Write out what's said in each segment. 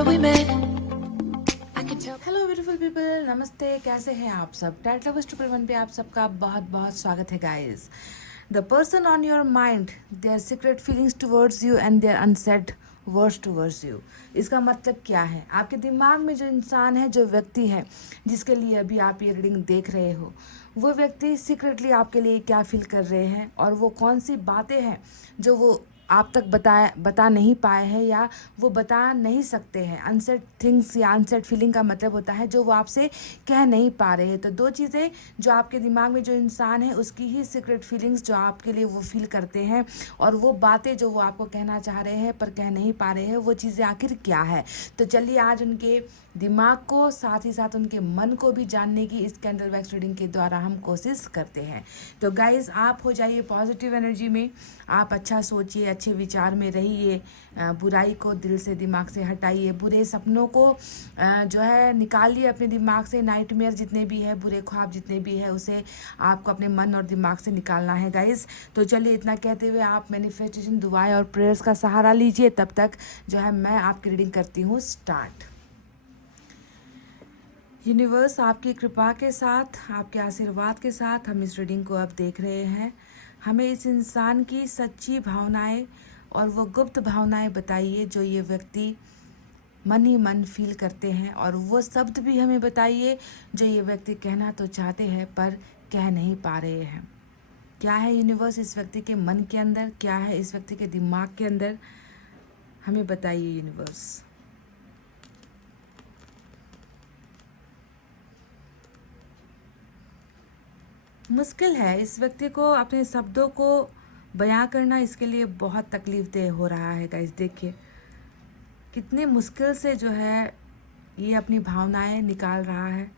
remember we met. I can tell. Hello beautiful people, नमस्ते। कैसे हैं आप सब? टैट लवर्स 111 पे आप सबका बहुत बहुत स्वागत है guys. The person on your mind, their secret feelings towards you and their unsaid words towards you. इसका मतलब क्या है? आपके दिमाग में जो इंसान है, जो व्यक्ति है जिसके लिए अभी आप ये रीडिंग देख रहे हो, वो व्यक्ति सीक्रेटली आपके लिए क्या फील कर रहे हैं और वो कौन सी बातें हैं जो वो आप तक बता नहीं पाए हैं या वो बता नहीं सकते हैं। अनसेड थिंग्स या अनसेड फीलिंग का मतलब होता है जो वो आपसे कह नहीं पा रहे हैं। तो दो चीज़ें, जो आपके दिमाग में जो इंसान है उसकी ही सीक्रेट फीलिंग्स जो आपके लिए वो फील करते हैं, और वो बातें जो वो आपको कहना चाह रहे हैं पर कह नहीं पा रहे हैं, वो चीज़ें आखिर क्या है। तो चलिए आज उनके दिमाग को, साथ ही साथ उनके मन को भी जानने की इस कैंडल वैक्स रीडिंग के द्वारा हम कोशिश करते हैं। तो गाइज, आप हो जाइए पॉजिटिव एनर्जी में, आप अच्छा सोचिए, अच्छे विचार में रहिए, बुराई को दिल से, दिमाग से हटाइए, बुरे सपनों को जो है निकालिए अपने दिमाग से। नाइटमेयर जितने भी है, बुरे ख्वाब जितने भी है, उसे आपको अपने मन और दिमाग से निकालना है गाइज। तो चलिए, इतना कहते हुए आप मैनिफेस्टेशन, दुआएं और प्रेयर्स का सहारा लीजिए। तब तक जो है मैं आपकी रीडिंग करती हूँ स्टार्ट। यूनिवर्स आपकी कृपा के साथ, आपके आशीर्वाद के साथ हम इस रीडिंग को अब देख रहे हैं। हमें इस इंसान की सच्ची भावनाएं और वो गुप्त भावनाएं बताइए जो ये व्यक्ति मन ही मन फील करते हैं, और वो शब्द भी हमें बताइए जो ये व्यक्ति कहना तो चाहते हैं पर कह नहीं पा रहे हैं। क्या है यूनिवर्स इस व्यक्ति के मन के अंदर, क्या है इस व्यक्ति के दिमाग के अंदर, हमें बताइए यूनिवर्स। मुश्किल है इस व्यक्ति को अपने शब्दों को बयां करना, इसके लिए बहुत तकलीफ देह हो रहा है गाइस। देखिए कितने मुश्किल से जो है ये अपनी भावनाएं निकाल रहा है।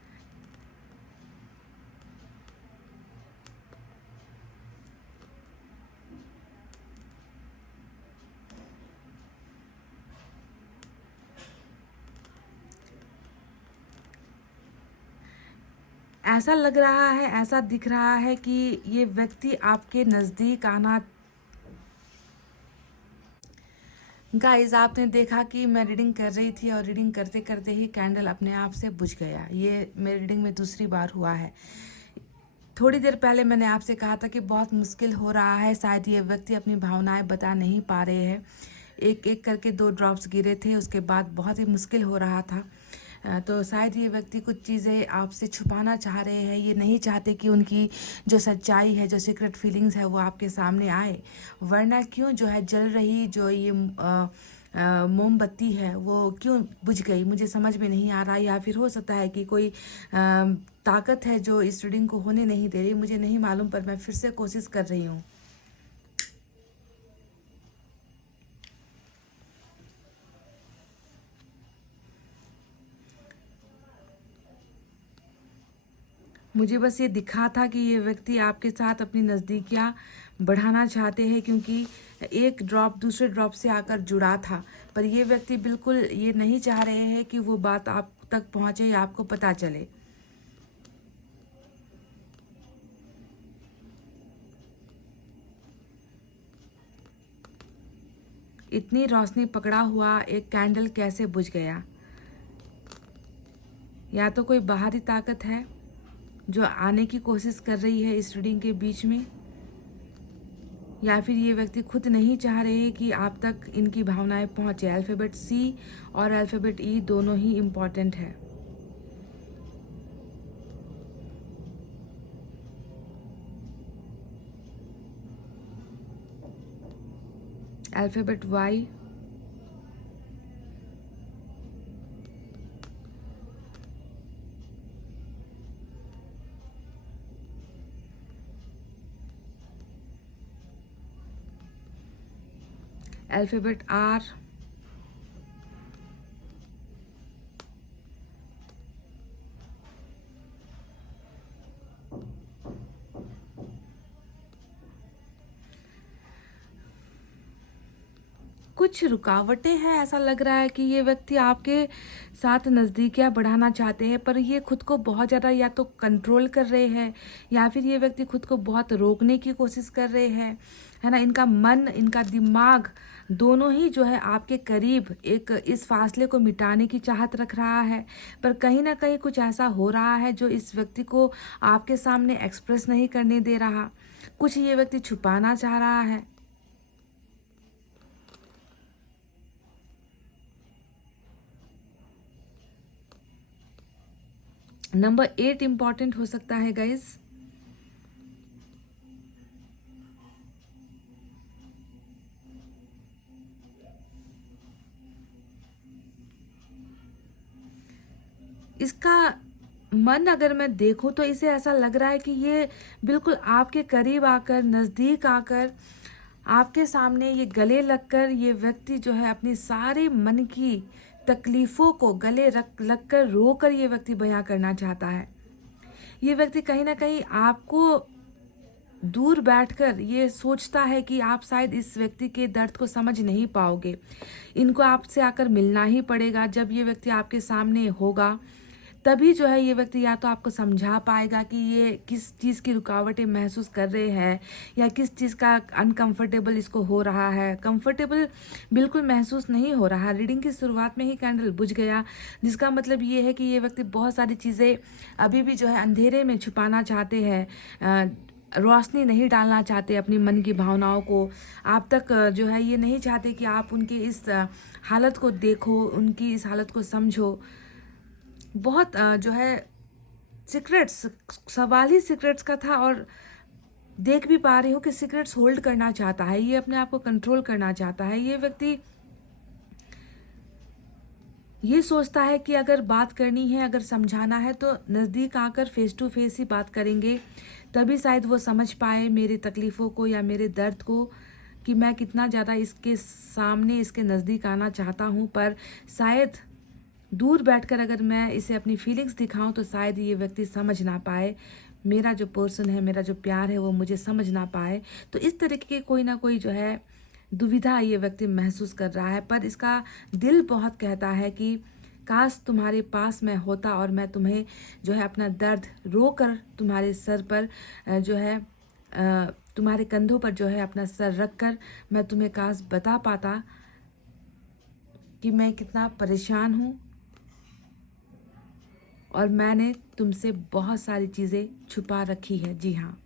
ऐसा लग रहा है, ऐसा दिख रहा है कि ये व्यक्ति आपके नज़दीक आना। गाइस, आपने देखा कि मैं रीडिंग कर रही थी और रीडिंग करते करते ही कैंडल अपने आप से बुझ गया। ये मेरी रीडिंग में दूसरी बार हुआ है। थोड़ी देर पहले मैंने आपसे कहा था कि बहुत मुश्किल हो रहा है, शायद ये व्यक्ति अपनी भावनाएं बता नहीं पा रहे हैं। एक एक करके 2 ड्रॉप्स गिरे थे, उसके बाद बहुत ही मुश्किल हो रहा था। तो शायद ये व्यक्ति कुछ चीज़ें आपसे छुपाना चाह रहे हैं। ये नहीं चाहते कि उनकी जो सच्चाई है, जो सीक्रेट फीलिंग्स है, वो आपके सामने आए। वरना क्यों जो है जल रही जो ये मोमबत्ती है वो क्यों बुझ गई, मुझे समझ में नहीं आ रहा। या फिर हो सकता है कि कोई ताकत है जो इस रीडिंग को होने नहीं दे रही, मुझे नहीं मालूम, पर मैं फिर से कोशिश कर रही हूँ। मुझे बस ये दिखा था कि ये व्यक्ति आपके साथ अपनी नज़दीकियाँ बढ़ाना चाहते हैं, क्योंकि एक ड्रॉप दूसरे ड्रॉप से आकर जुड़ा था। पर ये व्यक्ति बिल्कुल ये नहीं चाह रहे हैं कि वो बात आप तक पहुँचे या आपको पता चले। इतनी रोशनी पकड़ा हुआ एक कैंडल कैसे बुझ गया? या तो कोई बाहरी ताकत है जो आने की कोशिश कर रही है इस रीडिंग के बीच में, या फिर ये व्यक्ति खुद नहीं चाह रहे कि आप तक इनकी भावनाएं पहुंचे। अल्फ़ाबेट सी और अल्फ़ाबेट ई दोनों ही इम्पॉर्टेंट है। अल्फ़ाबेट वाई, अल्फ़ाबेट आर, कुछ कुछ रुकावटें हैं, ऐसा लग रहा है कि ये व्यक्ति आपके साथ नज़दीकियाँ बढ़ाना चाहते हैं, पर ये खुद को बहुत ज़्यादा या तो कंट्रोल कर रहे हैं या फिर ये व्यक्ति खुद को बहुत रोकने की कोशिश कर रहे हैं, है ना। इनका मन, इनका दिमाग दोनों ही जो है आपके करीब एक इस फासले को मिटाने की चाहत रख रहा है, पर कहीं ना कहीं कुछ ऐसा हो रहा है जो इस व्यक्ति को आपके सामने एक्सप्रेस नहीं करने दे रहा। कुछ ये व्यक्ति छुपाना चाह रहा है। नंबर 8 इंपॉर्टेंट हो सकता है गाइज। इसका मन अगर मैं देखूं तो इसे ऐसा लग रहा है कि ये बिल्कुल आपके करीब आकर, नज़दीक आकर, आपके सामने ये गले लगकर ये व्यक्ति जो है अपनी सारे मन की तकलीफ़ों को गले रख लग कर रो कर ये व्यक्ति बयां करना चाहता है। ये व्यक्ति कहीं ना कहीं आपको दूर बैठकर ये सोचता है कि आप शायद इस व्यक्ति के दर्द को समझ नहीं पाओगे। इनको आपसे आकर मिलना ही पड़ेगा। जब ये व्यक्ति आपके सामने होगा तभी जो है ये व्यक्ति या तो आपको समझा पाएगा कि ये किस चीज़ की रुकावटें महसूस कर रहे हैं या किस चीज़ का अनकंफर्टेबल इसको हो रहा है। कंफर्टेबल बिल्कुल महसूस नहीं हो रहा। रीडिंग की शुरुआत में ही कैंडल बुझ गया, जिसका मतलब ये है कि ये व्यक्ति बहुत सारी चीज़ें अभी भी जो है अंधेरे में छुपाना चाहते हैं, रोशनी नहीं डालना चाहते अपनी मन की भावनाओं को। आप तक जो है ये नहीं चाहते कि आप उनकी इस हालत को देखो, उनकी इस हालत को समझो। बहुत जो है सीक्रेट्स, सवाल ही सीक्रेट्स का था और देख भी पा रही हूँ कि सीक्रेट्स होल्ड करना चाहता है, ये अपने आप को कंट्रोल करना चाहता है। ये व्यक्ति ये सोचता है कि अगर बात करनी है, अगर समझाना है तो नज़दीक आकर फेस टू फेस ही बात करेंगे, तभी शायद वो समझ पाए मेरी तकलीफ़ों को या मेरे दर्द को, कि मैं कितना ज़्यादा इसके सामने, इसके नज़दीक आना चाहता हूँ। पर शायद दूर बैठकर अगर मैं इसे अपनी फीलिंग्स दिखाऊं तो शायद ये व्यक्ति समझ ना पाए, मेरा जो पर्सन है, मेरा जो प्यार है वो मुझे समझ ना पाए। तो इस तरीके के कोई ना कोई जो है दुविधा ये व्यक्ति महसूस कर रहा है। पर इसका दिल बहुत कहता है कि काश तुम्हारे पास मैं होता और मैं तुम्हें जो है अपना दर्द रो कर तुम्हारे सर पर जो है तुम्हारे कंधों पर जो है अपना सर रख कर मैं तुम्हें काश बता पाता कि मैं कितना परेशान हूँ और मैंने तुमसे बहुत सारी चीज़ें छुपा रखी है। जी हाँ,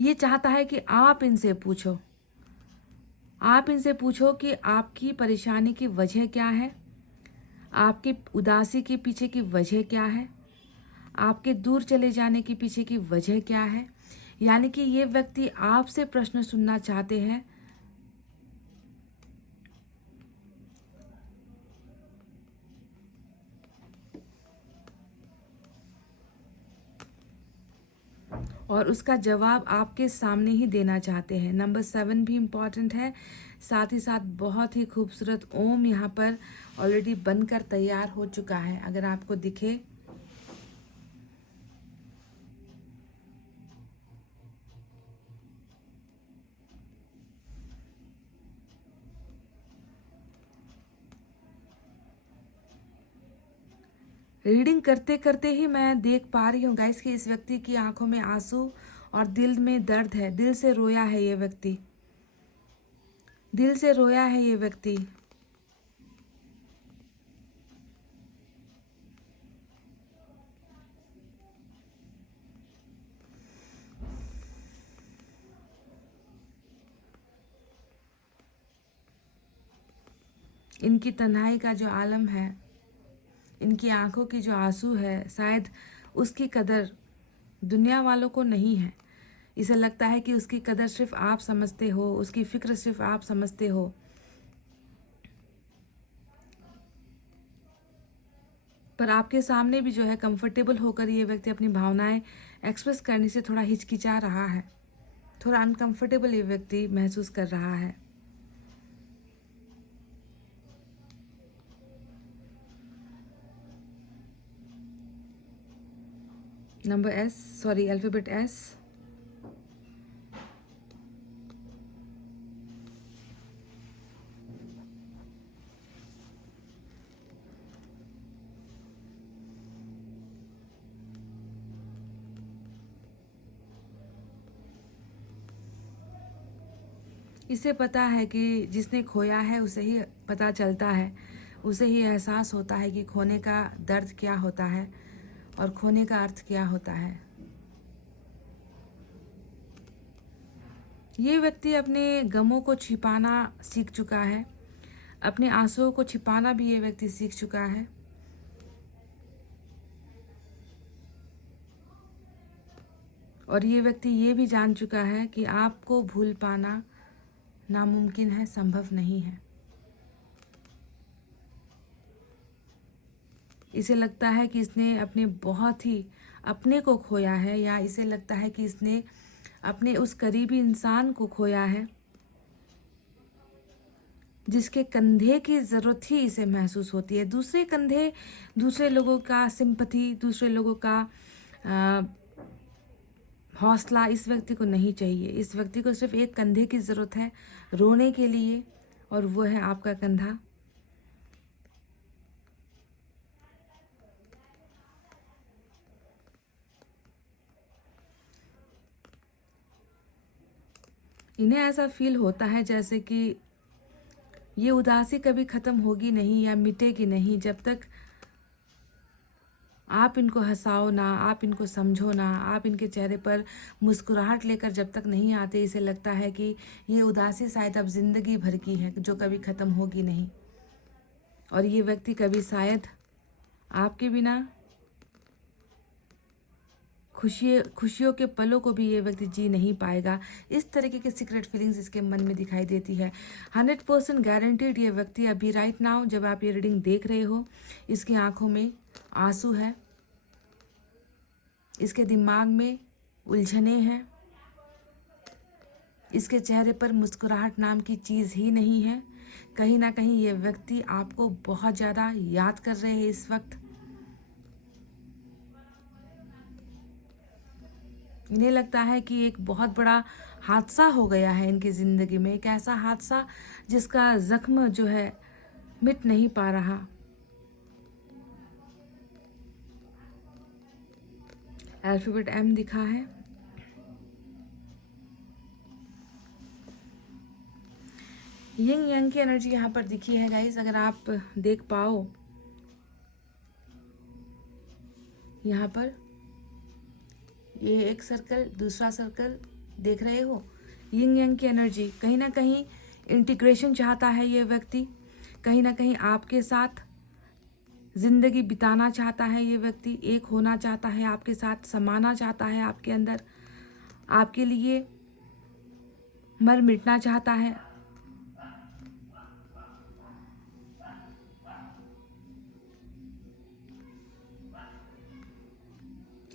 ये चाहता है कि आप इनसे पूछो, आप इनसे पूछो कि आपकी परेशानी की वजह क्या है, आपकी उदासी के पीछे की वजह क्या है, आपके दूर चले जाने के पीछे की वजह क्या है। यानी कि ये व्यक्ति आपसे प्रश्न सुनना चाहते हैं। और उसका जवाब आपके सामने ही देना चाहते हैं। नंबर 7 भी इम्पॉर्टेंट है, साथ ही साथ बहुत ही खूबसूरत ओम यहाँ पर ऑलरेडी बनकर तैयार हो चुका है, अगर आपको दिखे। रीडिंग करते करते ही मैं देख पा रही हूँ गाइस कि इस व्यक्ति की आंखों में आंसू और दिल में दर्द है। दिल से रोया है ये व्यक्ति, दिल से रोया है ये व्यक्ति। इनकी तन्हाई का जो आलम है, इनकी आंखों की जो आंसू है, शायद उसकी कदर दुनिया वालों को नहीं है। इसे लगता है कि उसकी कदर सिर्फ आप समझते हो, उसकी फिक्र सिर्फ आप समझते हो। पर आपके सामने भी जो है कंफर्टेबल होकर ये व्यक्ति अपनी भावनाएं एक्सप्रेस करने से थोड़ा हिचकिचा रहा है, थोड़ा अनकंफर्टेबल ये व्यक्ति महसूस कर रहा है। Number S, sorry alphabet S. इसे पता है कि जिसने खोया है उसे ही पता चलता है, उसे ही एहसास होता है कि खोने का दर्द क्या होता है और खोने का अर्थ क्या होता है। ये व्यक्ति अपने गमों को छिपाना सीख चुका है, अपने आंसुओं को छिपाना भी ये व्यक्ति सीख चुका है। और ये व्यक्ति ये भी जान चुका है कि आपको भूल पाना नामुमकिन है, संभव नहीं है। इसे लगता है कि इसने अपने बहुत ही अपने को खोया है, या इसे लगता है कि इसने अपने उस करीबी इंसान को खोया है जिसके कंधे की ज़रूरत ही इसे महसूस होती है। दूसरे कंधे, दूसरे लोगों का सिंपैथी, दूसरे लोगों का हौसला इस व्यक्ति को नहीं चाहिए। इस व्यक्ति को सिर्फ एक कंधे की ज़रूरत है रोने के लिए, और वो है आपका कंधा। इन्हें ऐसा फील होता है जैसे कि ये उदासी कभी ख़त्म होगी नहीं या मिटेगी नहीं जब तक आप इनको हंसाओ ना, आप इनको समझो ना, आप इनके चेहरे पर मुस्कुराहट लेकर जब तक नहीं आते, इसे लगता है कि ये उदासी शायद अब ज़िंदगी भर की है जो कभी ख़त्म होगी नहीं। और ये व्यक्ति कभी शायद आपके बिना खुशियों के पलों को भी ये व्यक्ति जी नहीं पाएगा। इस तरीके के सीक्रेट फीलिंग्स इसके मन में दिखाई देती है। 100% गारंटीड ये व्यक्ति अभी राइट नाउ जब आप ये रीडिंग देख रहे हो, इसकी आंखों में आंसू है, इसके दिमाग में उलझने हैं, इसके चेहरे पर मुस्कुराहट नाम की चीज़ ही नहीं है। कहीं ना कहीं ये व्यक्ति आपको बहुत ज़्यादा याद कर रहे हैं इस वक्त। इन्हें लगता है कि एक बहुत बड़ा हादसा हो गया है इनकी ज़िंदगी में, एक ऐसा हादसा जिसका ज़ख्म जो है मिट नहीं पा रहा। अल्फ़ाबेट M दिखा है। यिंग यांग की एनर्जी यहाँ पर दिखी है गाइस, अगर आप देख पाओ यहाँ पर ये एक सर्कल, दूसरा सर्कल देख रहे हो। यिंग यांग की एनर्जी, कहीं ना कहीं इंटीग्रेशन चाहता है ये व्यक्ति, कहीं ना कहीं आपके साथ ज़िंदगी बिताना चाहता है ये व्यक्ति, एक होना चाहता है आपके साथ, समाना चाहता है आपके अंदर, आपके लिए मर मिटना चाहता है।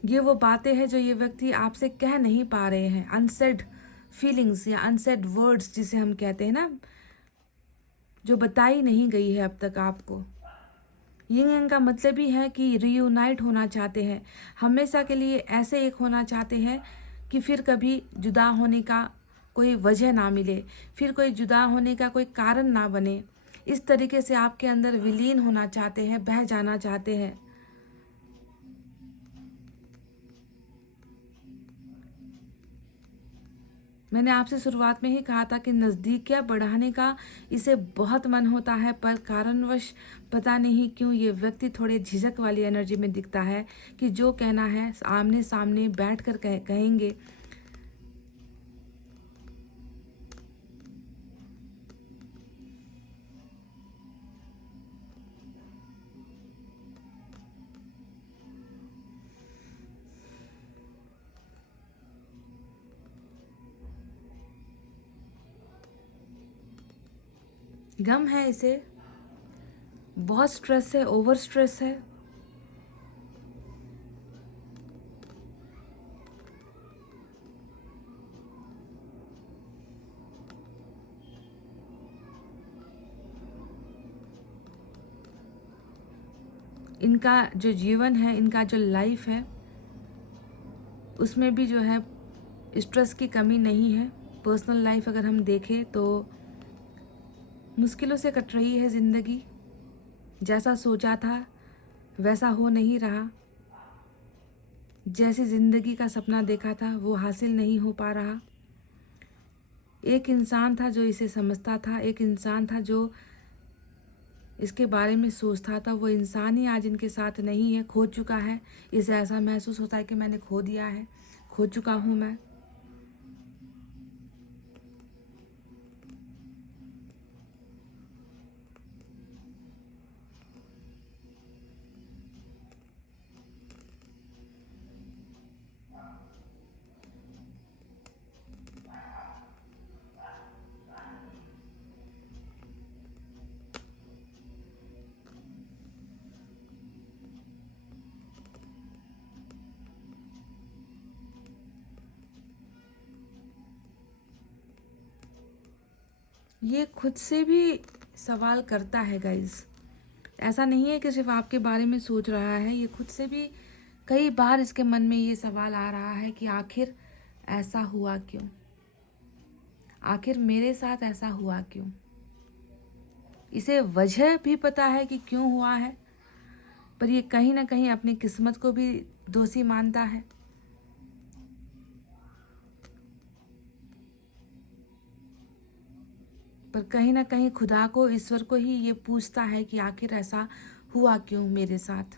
ये वो बातें हैं जो ये व्यक्ति आपसे कह नहीं पा रहे हैं, अनसेड फीलिंग्स या अनसेड वर्ड्स जिसे हम कहते हैं ना, जो बताई नहीं गई है अब तक आपको। यिंग यांग का मतलब ही है कि रीयूनाइट होना चाहते हैं, हमेशा के लिए ऐसे एक होना चाहते हैं कि फिर कभी जुदा होने का कोई वजह ना मिले, फिर कोई जुदा होने का कोई कारण ना बने। इस तरीके से आपके अंदर विलीन होना चाहते हैं, बह जाना चाहते हैं। मैंने आपसे शुरुआत में ही कहा था कि नज़दीकियाँ बढ़ाने का इसे बहुत मन होता है, पर कारणवश पता नहीं क्यों ये व्यक्ति थोड़े झिझक वाली एनर्जी में दिखता है कि जो कहना है आमने सामने बैठकर कहेंगे। गम है इसे, बहुत स्ट्रेस है, ओवर स्ट्रेस है। इनका जो जीवन है, इनका जो लाइफ है, उसमें भी जो है स्ट्रेस की कमी नहीं है। पर्सनल लाइफ अगर हम देखें तो मुश्किलों से कट रही है ज़िंदगी, जैसा सोचा था वैसा हो नहीं रहा, जैसी ज़िंदगी का सपना देखा था वो हासिल नहीं हो पा रहा। एक इंसान था जो इसे समझता था, एक इंसान था जो इसके बारे में सोचता था। वो इंसान ही आज इनके साथ नहीं है, खो चुका है। इसे ऐसा महसूस होता है कि मैंने खो दिया है, खो चुका हूँ मैं। ये खुद से भी सवाल करता है गाइस। ऐसा नहीं है कि सिर्फ आपके बारे में सोच रहा है, ये खुद से भी कई बार इसके मन में ये सवाल आ रहा है कि आखिर ऐसा हुआ क्यों, आखिर मेरे साथ ऐसा हुआ क्यों। इसे वजह भी पता है कि क्यों हुआ है, पर ये कहीं ना कहीं अपनी किस्मत को भी दोषी मानता है। पर कहीं ना कहीं खुदा को, ईश्वर को ही ये पूछता है कि आखिर ऐसा हुआ क्यों मेरे साथ।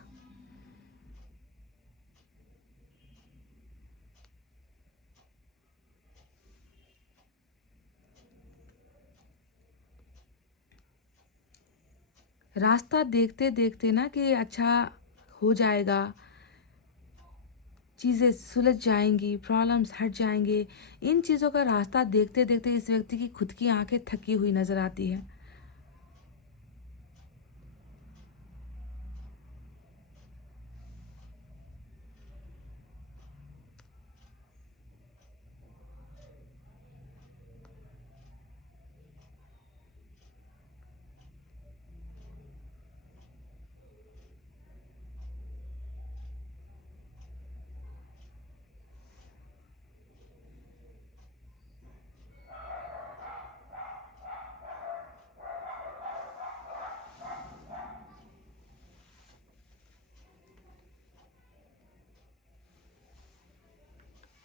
रास्ता देखते देखते ना कि अच्छा हो जाएगा, चीज़ें सुलझ जाएंगी, प्रॉब्लम्स हट जाएंगे, इन चीज़ों का रास्ता देखते देखते इस व्यक्ति की खुद की आंखें थकी हुई नजर आती है।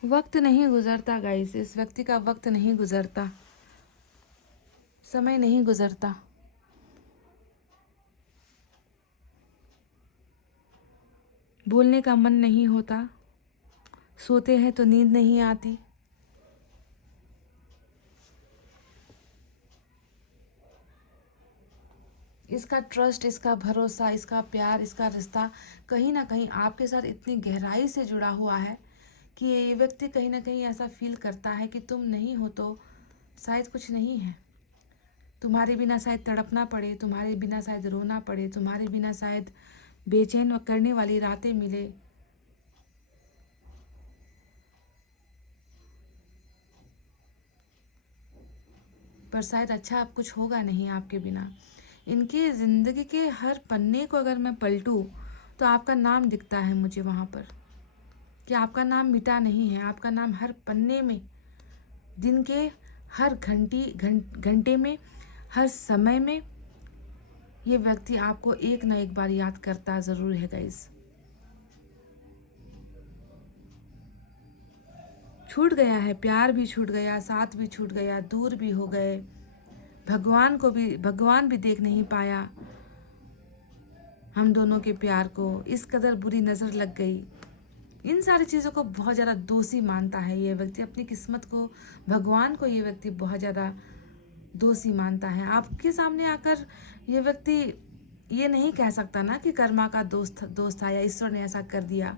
वक्त नहीं गुजरता गाइस, इस व्यक्ति का वक्त नहीं गुजरता, समय नहीं गुजरता। बोलने का मन नहीं होता, सोते हैं तो नींद नहीं आती। इसका ट्रस्ट, इसका भरोसा, इसका प्यार, इसका रिश्ता कहीं ना कहीं आपके साथ इतनी गहराई से जुड़ा हुआ है कि ये व्यक्ति कहीं ना कहीं ऐसा फील करता है कि तुम नहीं हो तो शायद कुछ नहीं है। तुम्हारे बिना शायद तड़पना पड़े, तुम्हारे बिना शायद रोना पड़े, तुम्हारे बिना शायद बेचैन करने वाली रातें मिले। पर शायद अच्छा अब कुछ होगा नहीं आपके बिना। इनकी ज़िंदगी के हर पन्ने को अगर मैं पलटूँ तो आपका नाम दिखता है मुझे वहाँ पर, कि आपका नाम मिटा नहीं है। आपका नाम हर पन्ने में, दिन के हर घंटे में, हर समय में ये व्यक्ति आपको एक ना एक बार याद करता ज़रूर है गाइस। छूट गया है, प्यार भी छूट गया, साथ भी छूट गया, दूर भी हो गए, भगवान भी देख नहीं पाया हम दोनों के प्यार को, इस कदर बुरी नज़र लग गई। इन सारी चीज़ों को बहुत ज़्यादा दोषी मानता है ये व्यक्ति, अपनी किस्मत को, भगवान को ये व्यक्ति बहुत ज़्यादा दोषी मानता है। आपके सामने आकर ये व्यक्ति ये नहीं कह सकता ना कि कर्मा का दोस्त था या ईश्वर ने ऐसा कर दिया,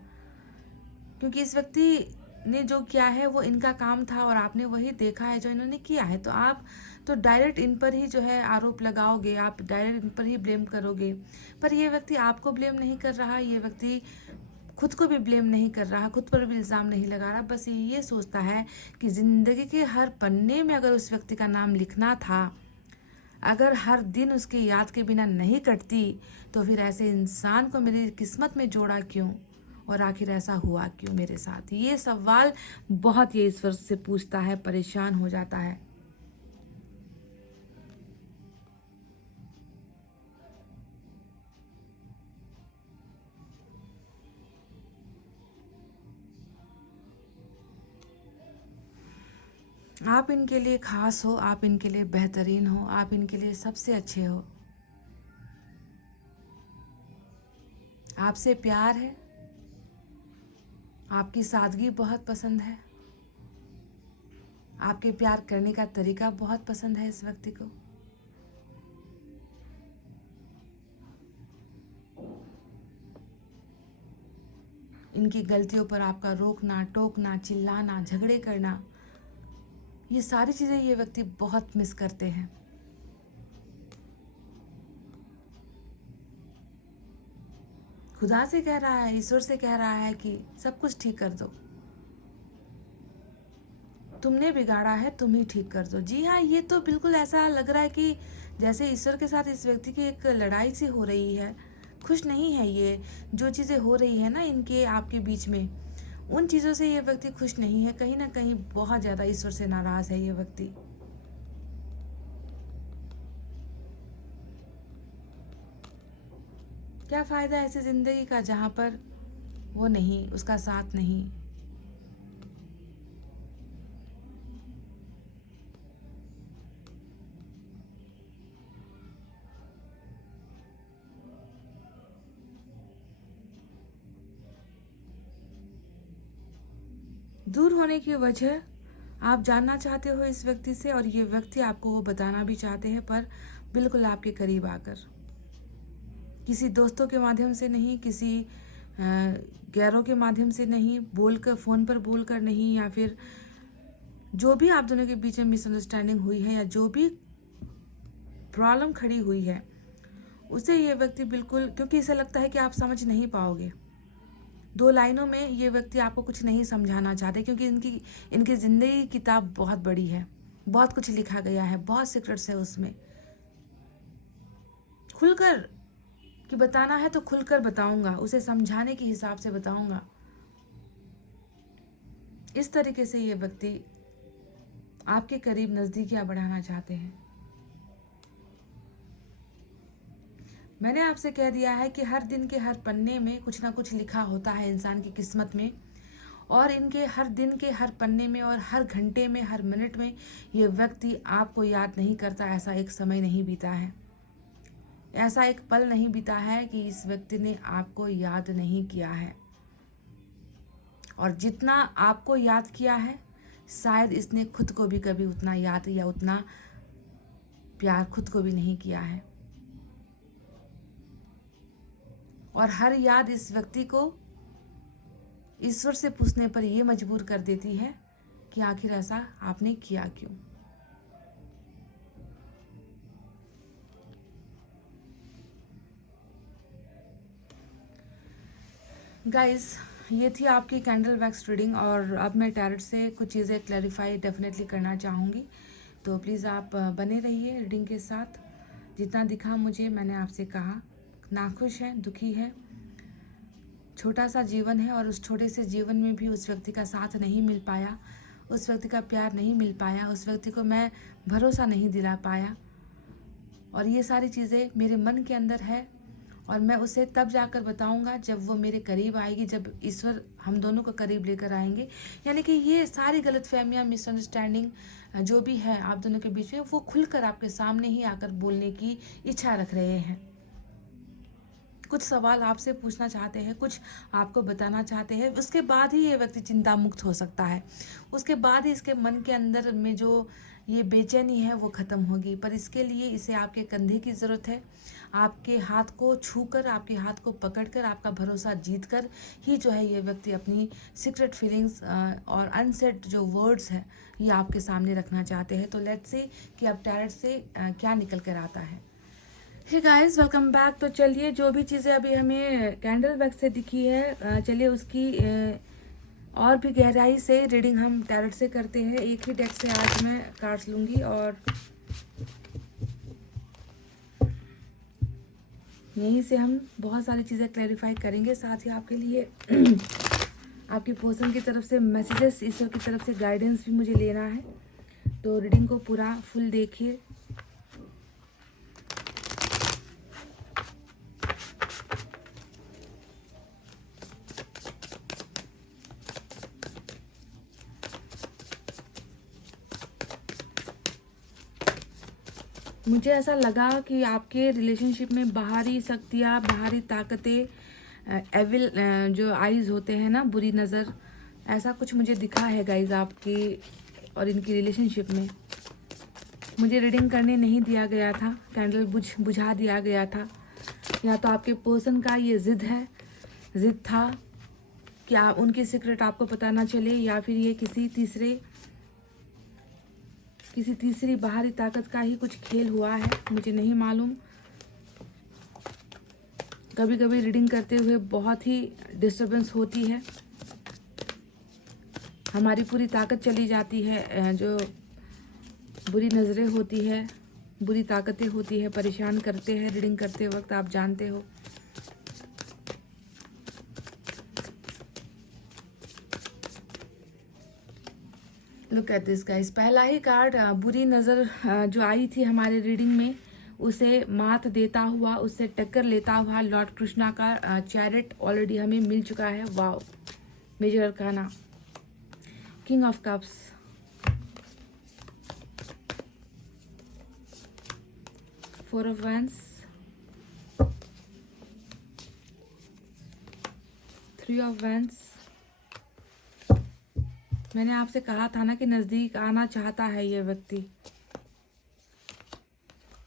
क्योंकि इस व्यक्ति ने जो किया है वो इनका काम था और आपने वही देखा है जो इन्होंने किया है। तो आप तो डायरेक्ट इन पर ही जो है आरोप लगाओगे, आप डायरेक्ट इन पर ही ब्लेम करोगे। पर ये व्यक्ति आपको ब्लेम नहीं कर रहा, ये व्यक्ति खुद को भी ब्लेम नहीं कर रहा, खुद पर भी इल्ज़ाम नहीं लगा रहा। बस ये सोचता है कि ज़िंदगी के हर पन्ने में अगर उस व्यक्ति का नाम लिखना था, अगर हर दिन उसकी याद के बिना नहीं कटती, तो फिर ऐसे इंसान को मेरी किस्मत में जोड़ा क्यों, और आखिर ऐसा हुआ क्यों मेरे साथ। ये सवाल बहुत ये ईश्वर से पूछता है, परेशान हो जाता है। आप इनके लिए खास हो, आप इनके लिए बेहतरीन हो, आप इनके लिए सबसे अच्छे हो। आपसे प्यार है, आपकी सादगी बहुत पसंद है, आपके प्यार करने का तरीका बहुत पसंद है इस व्यक्ति को। इनकी गलतियों पर आपका रोकना, टोकना, चिल्लाना, झगड़े करना, ये सारी चीज़ें ये व्यक्ति बहुत मिस करते हैं। खुदा से कह रहा है, ईश्वर से कह रहा है कि सब कुछ ठीक कर दो, तुमने बिगाड़ा है तुम ही ठीक कर दो। जी हाँ, ये तो बिल्कुल ऐसा लग रहा है कि जैसे ईश्वर के साथ इस व्यक्ति की एक लड़ाई सी हो रही है। खुश नहीं है ये, जो चीज़ें हो रही है ना इनके आपके बीच में, उन चीज़ों से ये व्यक्ति खुश नहीं है। कहीं ना कहीं बहुत ज़्यादा ईश्वर से नाराज़ है ये व्यक्ति। क्या फ़ायदा ऐसी ज़िंदगी का जहाँ पर वो नहीं, उसका साथ नहीं। दूर होने की वजह आप जानना चाहते हो इस व्यक्ति से, और ये व्यक्ति आपको वो बताना भी चाहते हैं, पर बिल्कुल आपके करीब आकर, किसी दोस्तों के माध्यम से नहीं, किसी गैरों के माध्यम से नहीं, बोलकर, फ़ोन पर बोलकर नहीं, या फिर जो भी आप दोनों के बीच में मिसअंडरस्टैंडिंग हुई है या जो भी प्रॉब्लम खड़ी हुई है, उसे ये व्यक्ति बिल्कुल, क्योंकि इसे लगता है कि आप समझ नहीं पाओगे। 2 लाइनों में ये व्यक्ति आपको कुछ नहीं समझाना चाहते, क्योंकि इनकी ज़िंदगी की किताब बहुत बड़ी है, बहुत कुछ लिखा गया है, बहुत सीक्रेट्स है उसमें। खुलकर कि बताना है तो खुलकर बताऊंगा, उसे समझाने के हिसाब से बताऊंगा। इस तरीके से ये व्यक्ति आपके करीब नज़दीकियां बढ़ाना चाहते हैं। मैंने आपसे कह दिया है कि हर दिन के हर पन्ने में कुछ ना कुछ लिखा होता है इंसान की किस्मत में, और इनके हर दिन के हर पन्ने में और हर घंटे में, हर मिनट में ये व्यक्ति आपको याद नहीं करता। ऐसा एक समय नहीं बीता है, ऐसा एक पल नहीं बीता है कि इस व्यक्ति ने आपको याद नहीं किया है। और जितना आपको याद किया है, शायद इसने खुद को भी कभी उतना याद या उतना प्यार खुद को भी नहीं किया है। और हर याद इस व्यक्ति को ईश्वर से पूछने पर यह मजबूर कर देती है कि आखिर ऐसा आपने किया क्यों। गाइस, ये थी आपकी कैंडल वैक्स रीडिंग, और अब मैं टैरोट से कुछ चीज़ें क्लैरिफाई डेफिनेटली करना चाहूँगी, तो प्लीज़ आप बने रहिए रीडिंग के साथ। जितना दिखा मुझे, मैंने आपसे कहा, नाखुश है, दुखी है, छोटा सा जीवन है, और उस छोटे से जीवन में भी उस व्यक्ति का साथ नहीं मिल पाया, उस व्यक्ति का प्यार नहीं मिल पाया, उस व्यक्ति को मैं भरोसा नहीं दिला पाया, और ये सारी चीज़ें मेरे मन के अंदर है, और मैं उसे तब जाकर बताऊंगा जब वो मेरे करीब आएगी, जब ईश्वर हम दोनों को करीब लेकर आएंगे। यानी कि ये सारी गलतफहमियां, मिसअंडरस्टैंडिंग जो भी है आप दोनों के बीच में, वो खुलकर आपके सामने ही आकर बोलने की इच्छा रख रहे हैं। कुछ सवाल आपसे पूछना चाहते हैं, कुछ आपको बताना चाहते हैं, उसके बाद ही ये व्यक्ति चिंता मुक्त हो सकता है। उसके बाद ही इसके मन के अंदर में जो ये बेचैनी है वो ख़त्म होगी। पर इसके लिए इसे आपके कंधे की ज़रूरत है, आपके हाथ को छूकर, आपके हाथ को पकड़कर, आपका भरोसा जीतकर ही जो है ये व्यक्ति अपनी सीक्रेट फीलिंग्स और अनसेड जो वर्ड्स है ये आपके सामने रखना चाहते हैं। तो लेट्स सी कि अब टैरोट से क्या निकल कर आता है। Hey guys, welcome back. तो चलिए, जो भी चीज़ें अभी हमें कैंडल वैक्स से दिखी है, चलिए उसकी और भी गहराई से रीडिंग हम टैरोट से करते हैं। एक ही डेक से आज मैं कार्ड्स लूँगी और यहीं से हम बहुत सारी चीज़ें क्लैरिफाई करेंगे। साथ ही आपके लिए आपकी पर्सन की तरफ से मैसेजेस, ईश्वर की तरफ से गाइडेंस भी मुझे लेना है। तो रीडिंग को पूरा फुल देखिए। मुझे ऐसा लगा कि आपके रिलेशनशिप में बाहरी शक्तियाँ, बाहरी ताकतें, एविल जो आइज़ होते हैं ना, बुरी नज़र, ऐसा कुछ मुझे दिखा है गाइज आपकी और इनकी रिलेशनशिप में। मुझे रीडिंग करने नहीं दिया गया था, कैंडल बुझा दिया गया था। या तो आपके पर्सन का ये जिद था कि आप उनकी सीक्रेट आपको पता ना चले, या फिर ये किसी तीसरी बाहरी ताकत का ही कुछ खेल हुआ है, मुझे नहीं मालूम। कभी कभी रीडिंग करते हुए बहुत ही डिस्टरबेंस होती है, हमारी पूरी ताकत चली जाती है, जो बुरी नज़रें होती है, बुरी ताकतें होती है, परेशान करते हैं रीडिंग करते वक्त, आप जानते हो। लुक एट दिस गाइस, पहला ही कार्ड बुरी नज़र जो आई थी हमारे रीडिंग में, उसे मात देता हुआ, उससे टक्कर लेता हुआ लॉर्ड कृष्णा का चैरिट ऑलरेडी हमें मिल चुका है। Wow, major arcana, king of cups, four of wands, three of wands. मैंने आपसे कहा था ना कि नज़दीक आना चाहता है ये व्यक्ति।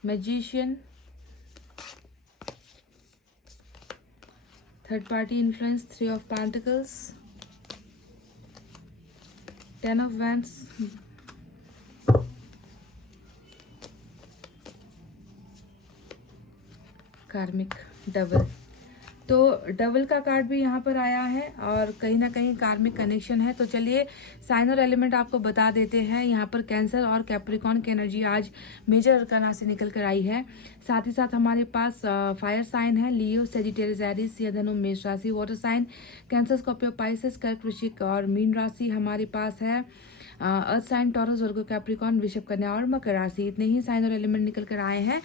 Magician, third party influence, three of pentacles, ten of wands, कार्मिक डबल। तो डबल का कार्ड भी यहाँ पर आया है और कहीं ना कहीं कार्मिक कनेक्शन है। तो चलिए साइन और एलिमेंट आपको बता देते हैं। यहाँ पर कैंसर और कैप्रिकॉन की एनर्जी आज मेजर अरकाना से निकल कर आई है। साथ ही साथ हमारे पास फायर साइन है, लियो, सेजिटेरियस, एरीज, या धनु, मेष राशि। Water sign Cancer, Scorpio, Pisces, Kark, Vrishchik और मीन राशि हमारे पास है। Earth sign Taurus, Virgo, Capricorn, Vrishabh, Kanya और मकर राशि। इतने ही साइन और एलिमेंट निकल कर आए हैं।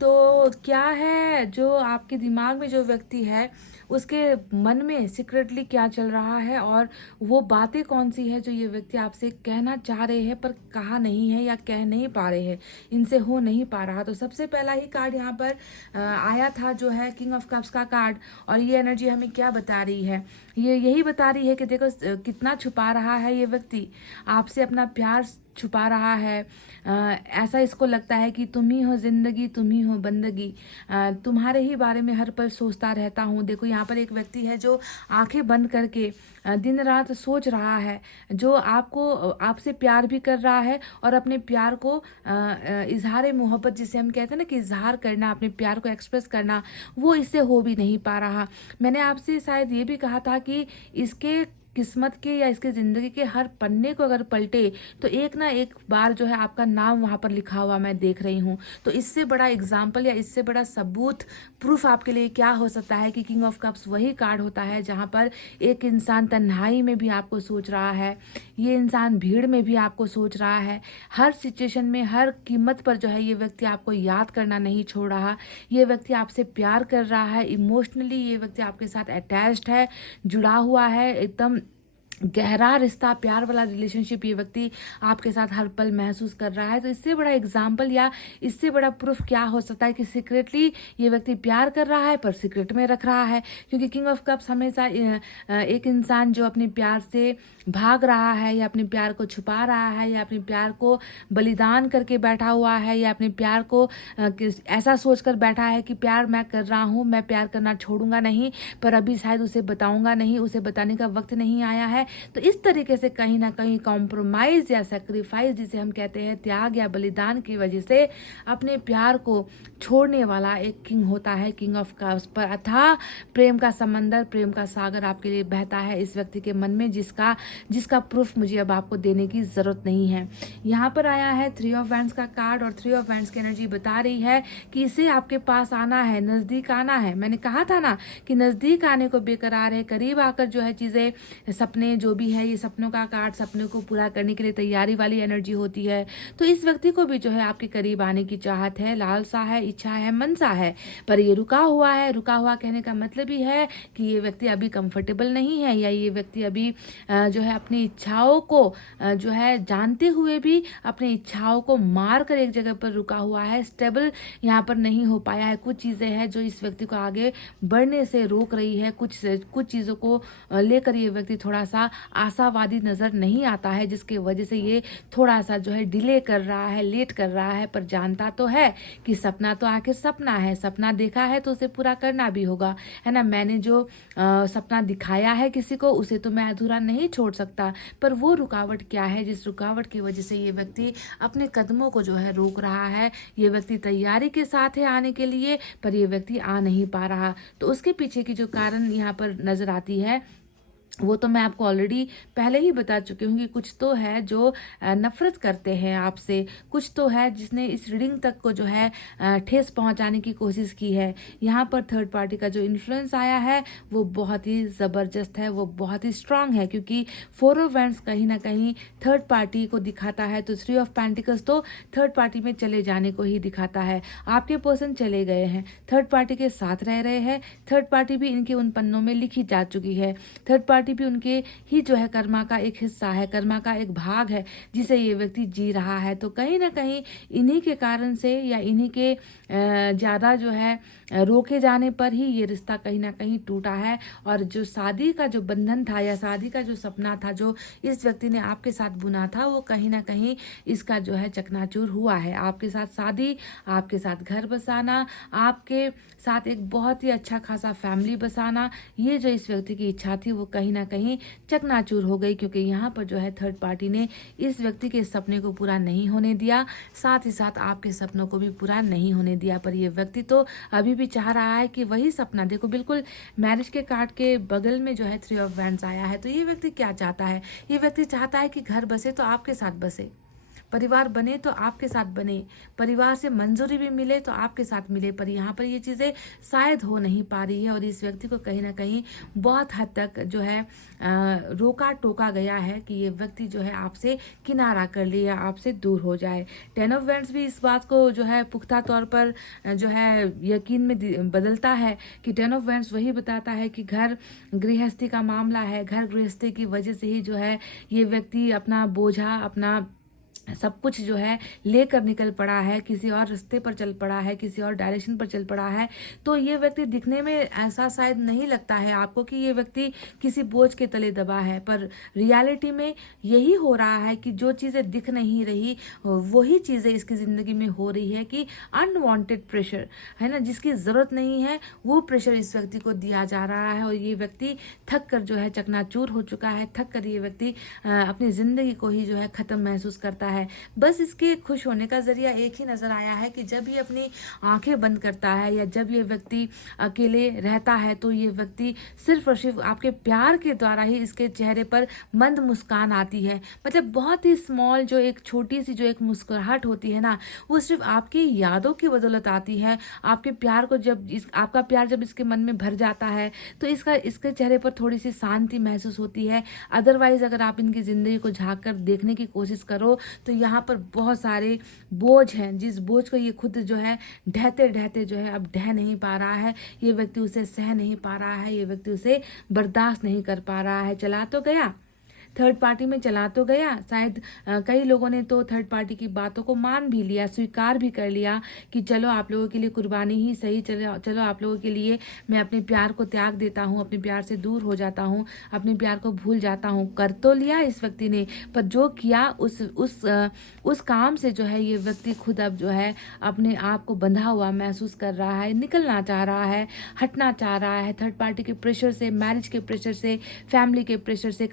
तो क्या है जो आपके दिमाग में जो व्यक्ति है उसके मन में सीक्रेटली क्या चल रहा है, और वो बातें कौन सी है जो ये व्यक्ति आपसे कहना चाह रहे हैं पर कहा नहीं है या कह नहीं पा रहे हैं, इनसे हो नहीं पा रहा। तो सबसे पहला ही कार्ड यहाँ पर आया था जो है किंग ऑफ कप्स का कार्ड। और ये एनर्जी हमें क्या बता रही है? ये यही बता रही है कि देखो कितना छुपा रहा है ये व्यक्ति आपसे, अपना प्यार छुपा रहा है। ऐसा इसको लगता है कि तुम ही हो जिंदगी, तुम ही हो बंदगी, तुम्हारे ही बारे में हर पल सोचता रहता हूँ। देखो यहाँ पर एक व्यक्ति है जो आंखें बंद करके दिन रात सोच रहा है, जो आपसे प्यार भी कर रहा है और अपने प्यार को इजहार मोहब्बत जिसे हम कहते हैं ना कि इजहार करना, अपने प्यार को एक्सप्रेस करना, वो इससे हो भी नहीं पा रहा। मैंने आपसे शायद ये भी कहा था कि इसके किस्मत के या इसके ज़िंदगी के हर पन्ने को अगर पलटे तो एक ना एक बार जो है आपका नाम वहाँ पर लिखा हुआ मैं देख रही हूँ। तो इससे बड़ा एग्जाम्पल या इससे बड़ा सबूत, प्रूफ आपके लिए क्या हो सकता है कि किंग ऑफ कप्स वही कार्ड होता है जहाँ पर एक इंसान तन्हाई में भी आपको सोच रहा है, ये इंसान भीड़ में भी आपको सोच रहा है, हर सिचुएशन में, हर कीमत पर जो है ये व्यक्ति आपको याद करना नहीं छोड़ रहा। ये व्यक्ति आपसे प्यार कर रहा है, इमोशनली ये व्यक्ति आपके साथ अटैच्ड है, जुड़ा हुआ है, एकदम गहरा रिश्ता, प्यार वाला रिलेशनशिप ये व्यक्ति आपके साथ हर पल महसूस कर रहा है। तो इससे बड़ा एग्जाम्पल या इससे बड़ा प्रूफ क्या हो सकता है कि सीक्रेटली ये व्यक्ति प्यार कर रहा है पर सीक्रेट में रख रहा है। क्योंकि किंग ऑफ कप्स हमेशा एक इंसान जो अपने प्यार से भाग रहा है या अपने प्यार को छुपा रहा है या अपने प्यार को बलिदान करके बैठा हुआ है या अपने प्यार को ऐसा सोच कर बैठा है कि प्यार मैं कर रहा हूँ, मैं प्यार करना छोड़ूंगा नहीं, पर अभी शायद उसे बताऊंगा नहीं, उसे बताने का वक्त नहीं आया है। तो इस तरीके से कहीं ना कहीं कॉम्प्रोमाइज या सेक्रीफाइस जिसे हम कहते हैं, त्याग या बलिदान की वजह से अपने प्यार को छोड़ने वाला एक किंग होता है किंग ऑफ कप्स। पर अथाह प्रेम का समंदर, प्रेम का सागर आपके लिए बहता है इस व्यक्ति के मन में, जिसका प्रूफ मुझे अब आपको देने की जरूरत नहीं है। यहाँ पर आया है थ्री ऑफ वैंड्स का कार्ड और थ्री ऑफ वैंड्स की एनर्जी बता रही है कि इसे आपके पास आना है, नजदीक आना है। मैंने कहा था ना कि नजदीक आने को बेकरार है, करीब आकर जो है चीजें, सपने में जो भी है ये सपनों का कार्ड, सपनों को पूरा करने के लिए तैयारी वाली एनर्जी होती है। तो इस व्यक्ति को भी जो है आपके करीब आने की चाहत है, लालसा है, इच्छा है, मनसा है, पर ये रुका हुआ है। रुका हुआ कहने का मतलब ही है कि ये व्यक्ति अभी कंफर्टेबल नहीं है, या ये व्यक्ति अभी जो है अपनी इच्छाओं को जो है जानते हुए भी अपनी इच्छाओं को मार कर एक जगह पर रुका हुआ है। स्टेबल यहाँ पर नहीं हो पाया है। कुछ चीज़ें हैं जो इस व्यक्ति को आगे बढ़ने से रोक रही है। कुछ चीज़ों को लेकर ये व्यक्ति थोड़ा सा आशावादी नज़र नहीं आता है, जिसकी वजह से ये थोड़ा सा जो है डिले कर रहा है, लेट कर रहा है। पर जानता तो है कि सपना तो आखिर सपना है, सपना देखा है तो उसे पूरा करना भी होगा, है ना। मैंने जो सपना दिखाया है किसी को, उसे तो मैं अधूरा नहीं छोड़ सकता। पर वो रुकावट क्या है जिस रुकावट की वजह से ये व्यक्ति अपने कदमों को जो है रोक रहा है। ये व्यक्ति तैयारी के साथ है आने के लिए, पर ये व्यक्ति आ नहीं पा रहा। तो उसके पीछे की जो कारण यहाँ पर नजर आती है वो तो मैं आपको ऑलरेडी पहले ही बता चुकी हूँ कि कुछ तो है जो नफरत करते हैं आपसे, कुछ तो है जिसने इस रीडिंग तक को जो है ठेस पहुँचाने की कोशिश की है। यहाँ पर थर्ड पार्टी का जो इन्फ्लुएंस आया है वो बहुत ही ज़बरदस्त है, वो बहुत ही स्ट्रांग है, क्योंकि 4 ऑफ वैंड्स कहीं ना कहीं थर्ड पार्टी को दिखाता है, तो 3 ऑफ पेंटिकल्स तो थर्ड पार्टी में चले जाने को ही दिखाता है। आपके पर्सन चले गए हैं, थर्ड पार्टी के साथ रह रहे हैं, थर्ड पार्टी भी इनके उन पन्नों में लिखी जा चुकी है, थर्ड पार्टी भी उनके ही जो है कर्मा का एक हिस्सा है, कर्मा का एक भाग है जिसे ये व्यक्ति जी रहा है। तो कहीं ना कहीं इन्हीं के कारण से या इन्हीं के ज़्यादा जो है रोके जाने पर ही ये रिश्ता कहीं ना कहीं टूटा है। और जो शादी का जो बंधन था या शादी का जो सपना था जो इस व्यक्ति ने आपके साथ बुना था, वो कहीं ना कहीं इसका जो है चकनाचूर हुआ है। आपके साथ शादी, आपके साथ घर बसाना, आपके साथ एक बहुत ही अच्छा खासा फैमिली बसाना, ये जो इस व्यक्ति की इच्छा थी वो कहीं ना कहीं चकनाचूर हो गई, क्योंकि यहाँ पर जो है थर्ड पार्टी ने इस व्यक्ति के सपने को पूरा नहीं होने दिया, साथ ही साथ आपके सपनों को भी पूरा नहीं होने दिया। पर ये व्यक्ति तो अभी भी चाह रहा है कि वही सपना, देखो बिल्कुल मैरिज के कार्ड के बगल में जो है 3 ऑफ वैंड्स आया है। तो ये व्यक्ति क्या चाहता है? ये व्यक्ति चाहता है कि घर बसे तो आपके साथ बसे, परिवार बने तो आपके साथ बने, परिवार से मंजूरी भी मिले तो आपके साथ मिले। पर यहाँ पर ये चीज़ें शायद हो नहीं पा रही है, और इस व्यक्ति को कहीं ना कहीं बहुत हद तक जो है रोका टोका गया है कि ये व्यक्ति जो है आपसे किनारा कर ले या आपसे दूर हो जाए। 10 ऑफ वैंड्स भी इस बात को जो है पुख्ता तौर पर जो है यकीन में बदलता है कि 10 ऑफ वैंड्स वही बताता है कि घर गृहस्थी का मामला है। घर गृहस्थी की वजह से ही जो है ये व्यक्ति अपना बोझा, अपना सब कुछ जो है लेकर निकल पड़ा है, किसी और रास्ते पर चल पड़ा है, किसी और डायरेक्शन पर चल पड़ा है। तो ये व्यक्ति दिखने में ऐसा शायद नहीं लगता है आपको कि ये व्यक्ति किसी बोझ के तले दबा है, पर रियलिटी में यही हो रहा है कि जो चीज़ें दिख नहीं रही वही चीज़ें इसकी ज़िंदगी में हो रही है कि अनवांटेड प्रेशर है ना, जिसकी ज़रूरत नहीं है वो प्रेशर इस व्यक्ति को दिया जा रहा है। और ये व्यक्ति थक कर जो है चकनाचूर हो चुका है, थक कर ये व्यक्ति अपनी ज़िंदगी को ही जो है ख़त्म महसूस करता है। बस इसके खुश होने का जरिया एक ही नजर आया है कि जब ये अपनी आंखें बंद करता है या जब ये व्यक्ति अकेले रहता है तो ये व्यक्ति सिर्फ और सिर्फ आपके प्यार के द्वारा ही इसके चेहरे पर मंद मुस्कान आती है। मतलब बहुत ही स्मॉल जो एक छोटी सी जो एक मुस्कुराहट होती है ना, वो सिर्फ आपकी यादों की बदौलत आती है। आपके प्यार को जब आपका प्यार जब इसके मन में भर जाता है तो इसके चेहरे पर थोड़ी सी शांति महसूस होती है। अदरवाइज अगर आप इनकी ज़िंदगी को झांक कर देखने की कोशिश करो तो यहाँ पर बहुत सारे बोझ हैं, जिस बोझ को ये खुद जो है ढहते ढहते जो है अब ढह नहीं पा रहा है। ये व्यक्ति उसे सह नहीं पा रहा है, ये व्यक्ति उसे बर्दाश्त नहीं कर पा रहा है। चला तो गया, थर्ड पार्टी में चला तो गया। शायद कई लोगों ने तो थर्ड पार्टी की बातों को मान भी लिया, स्वीकार भी कर लिया कि चलो आप लोगों के लिए कुर्बानी ही सही, चलो आप लोगों के लिए मैं अपने प्यार को त्याग देता हूँ, अपने प्यार से दूर हो जाता हूँ, अपने प्यार को भूल जाता हूँ। कर तो लिया इस व्यक्ति ने, पर जो किया उस काम से जो है ये व्यक्ति खुद अब जो है अपने आप को बंधा हुआ महसूस कर रहा है, निकलना चाह रहा है, हटना चाह रहा है थर्ड पार्टी के प्रेशर से, मैरिज के प्रेशर से, फैमिली के प्रेशर से,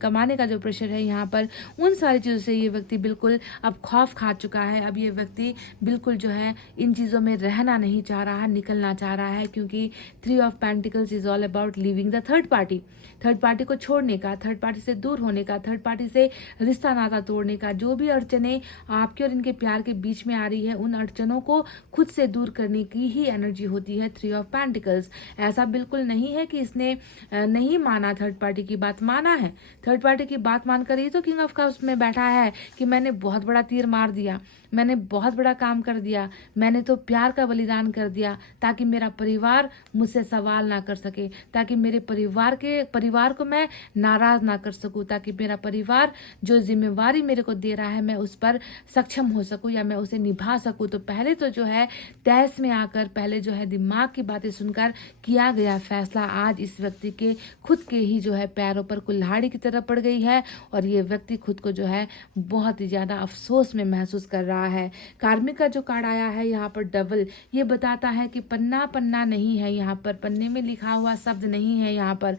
कमाने का जो प्रेशर है यहाँ पर, उन सारी चीज़ों से ये व्यक्ति बिल्कुल अब खौफ खा चुका है। अब ये व्यक्ति बिल्कुल जो है इन चीज़ों में रहना नहीं चाह रहा, निकलना चाह रहा है, क्योंकि 3 of pentacles is all about living the third party. Third party को छोड़ने का, थर्ड पार्टी से दूर होने का, थर्ड पार्टी से रिश्ता नाता तोड़ने का। जो भी अड़चने आपके और इनके प्यार के बीच में आ रही है, उन अड़चनों को खुद से दूर करने की ही एनर्जी होती है 3 ऑफ पेंटिकल्स। ऐसा बिल्कुल नहीं है कि इसने नहीं माना, थर्ड पार्टी की बात माना है। थर्ड पार्टी की बात मानकर ही तो किंग ऑफ कप्स में बैठा है कि मैंने बहुत बड़ा तीर मार दिया, मैंने बहुत बड़ा काम कर दिया, मैंने तो प्यार का बलिदान कर दिया ताकि मेरा परिवार मुझसे सवाल ना कर सके, ताकि मेरे परिवार को मैं नाराज ना कर सकूं, ताकि मेरा परिवार जो जिम्मेवारी मेरे को दे रहा है मैं उस पर सक्षम हो सकूं या मैं उसे निभा सकूं। तो पहले तो जो है तहस में आकर, पहले जो है दिमाग की बातें सुनकर किया गया फैसला आज इस व्यक्ति के खुद के ही जो है पैरों पर कुल्हाड़ी की तरह पड़ गई है, और ये व्यक्ति खुद को जो है बहुत ही ज़्यादा अफसोस में महसूस कर रहा है। कार्मिक का जो कार्ड आया है यहाँ पर डबल, ये बताता है कि पन्ना नहीं है यहाँ पर, पन्ने में लिखा हुआ शब्द नहीं है यहाँ पर,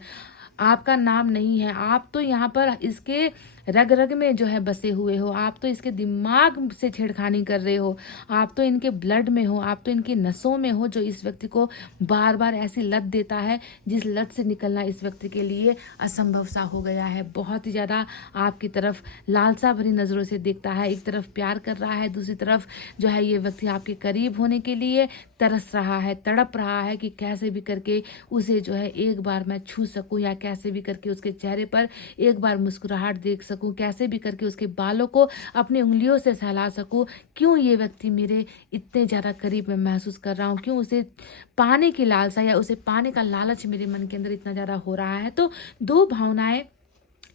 आपका नाम नहीं है। आप तो यहाँ पर इसके रग रग में जो है बसे हुए हो, आप तो इसके दिमाग से छेड़खानी कर रहे हो, आप तो इनके ब्लड में हो, आप तो इनकी नसों में हो, जो इस व्यक्ति को बार बार ऐसी लत देता है जिस लत से निकलना इस व्यक्ति के लिए असंभव सा हो गया है। बहुत ही ज़्यादा आपकी तरफ लालसा भरी नज़रों से देखता है, एक तरफ प्यार कर रहा है, दूसरी तरफ जो है ये व्यक्ति आपके करीब होने के लिए तरस रहा है, तड़प रहा है कि कैसे भी करके उसे जो है एक बार मैं छू सकूं, या कैसे भी करके उसके चेहरे पर एक बार मुस्कुराहट देख सकूं, कैसे भी करके उसके बालों को अपनी उंगलियों से सहला सकूं। क्यों ये व्यक्ति मेरे इतने ज़्यादा करीब मैं महसूस कर रहा हूँ, क्यों उसे पाने की लालसा या उसे पाने का लालच मेरे मन के अंदर इतना ज़्यादा हो रहा है। तो दो भावनाएं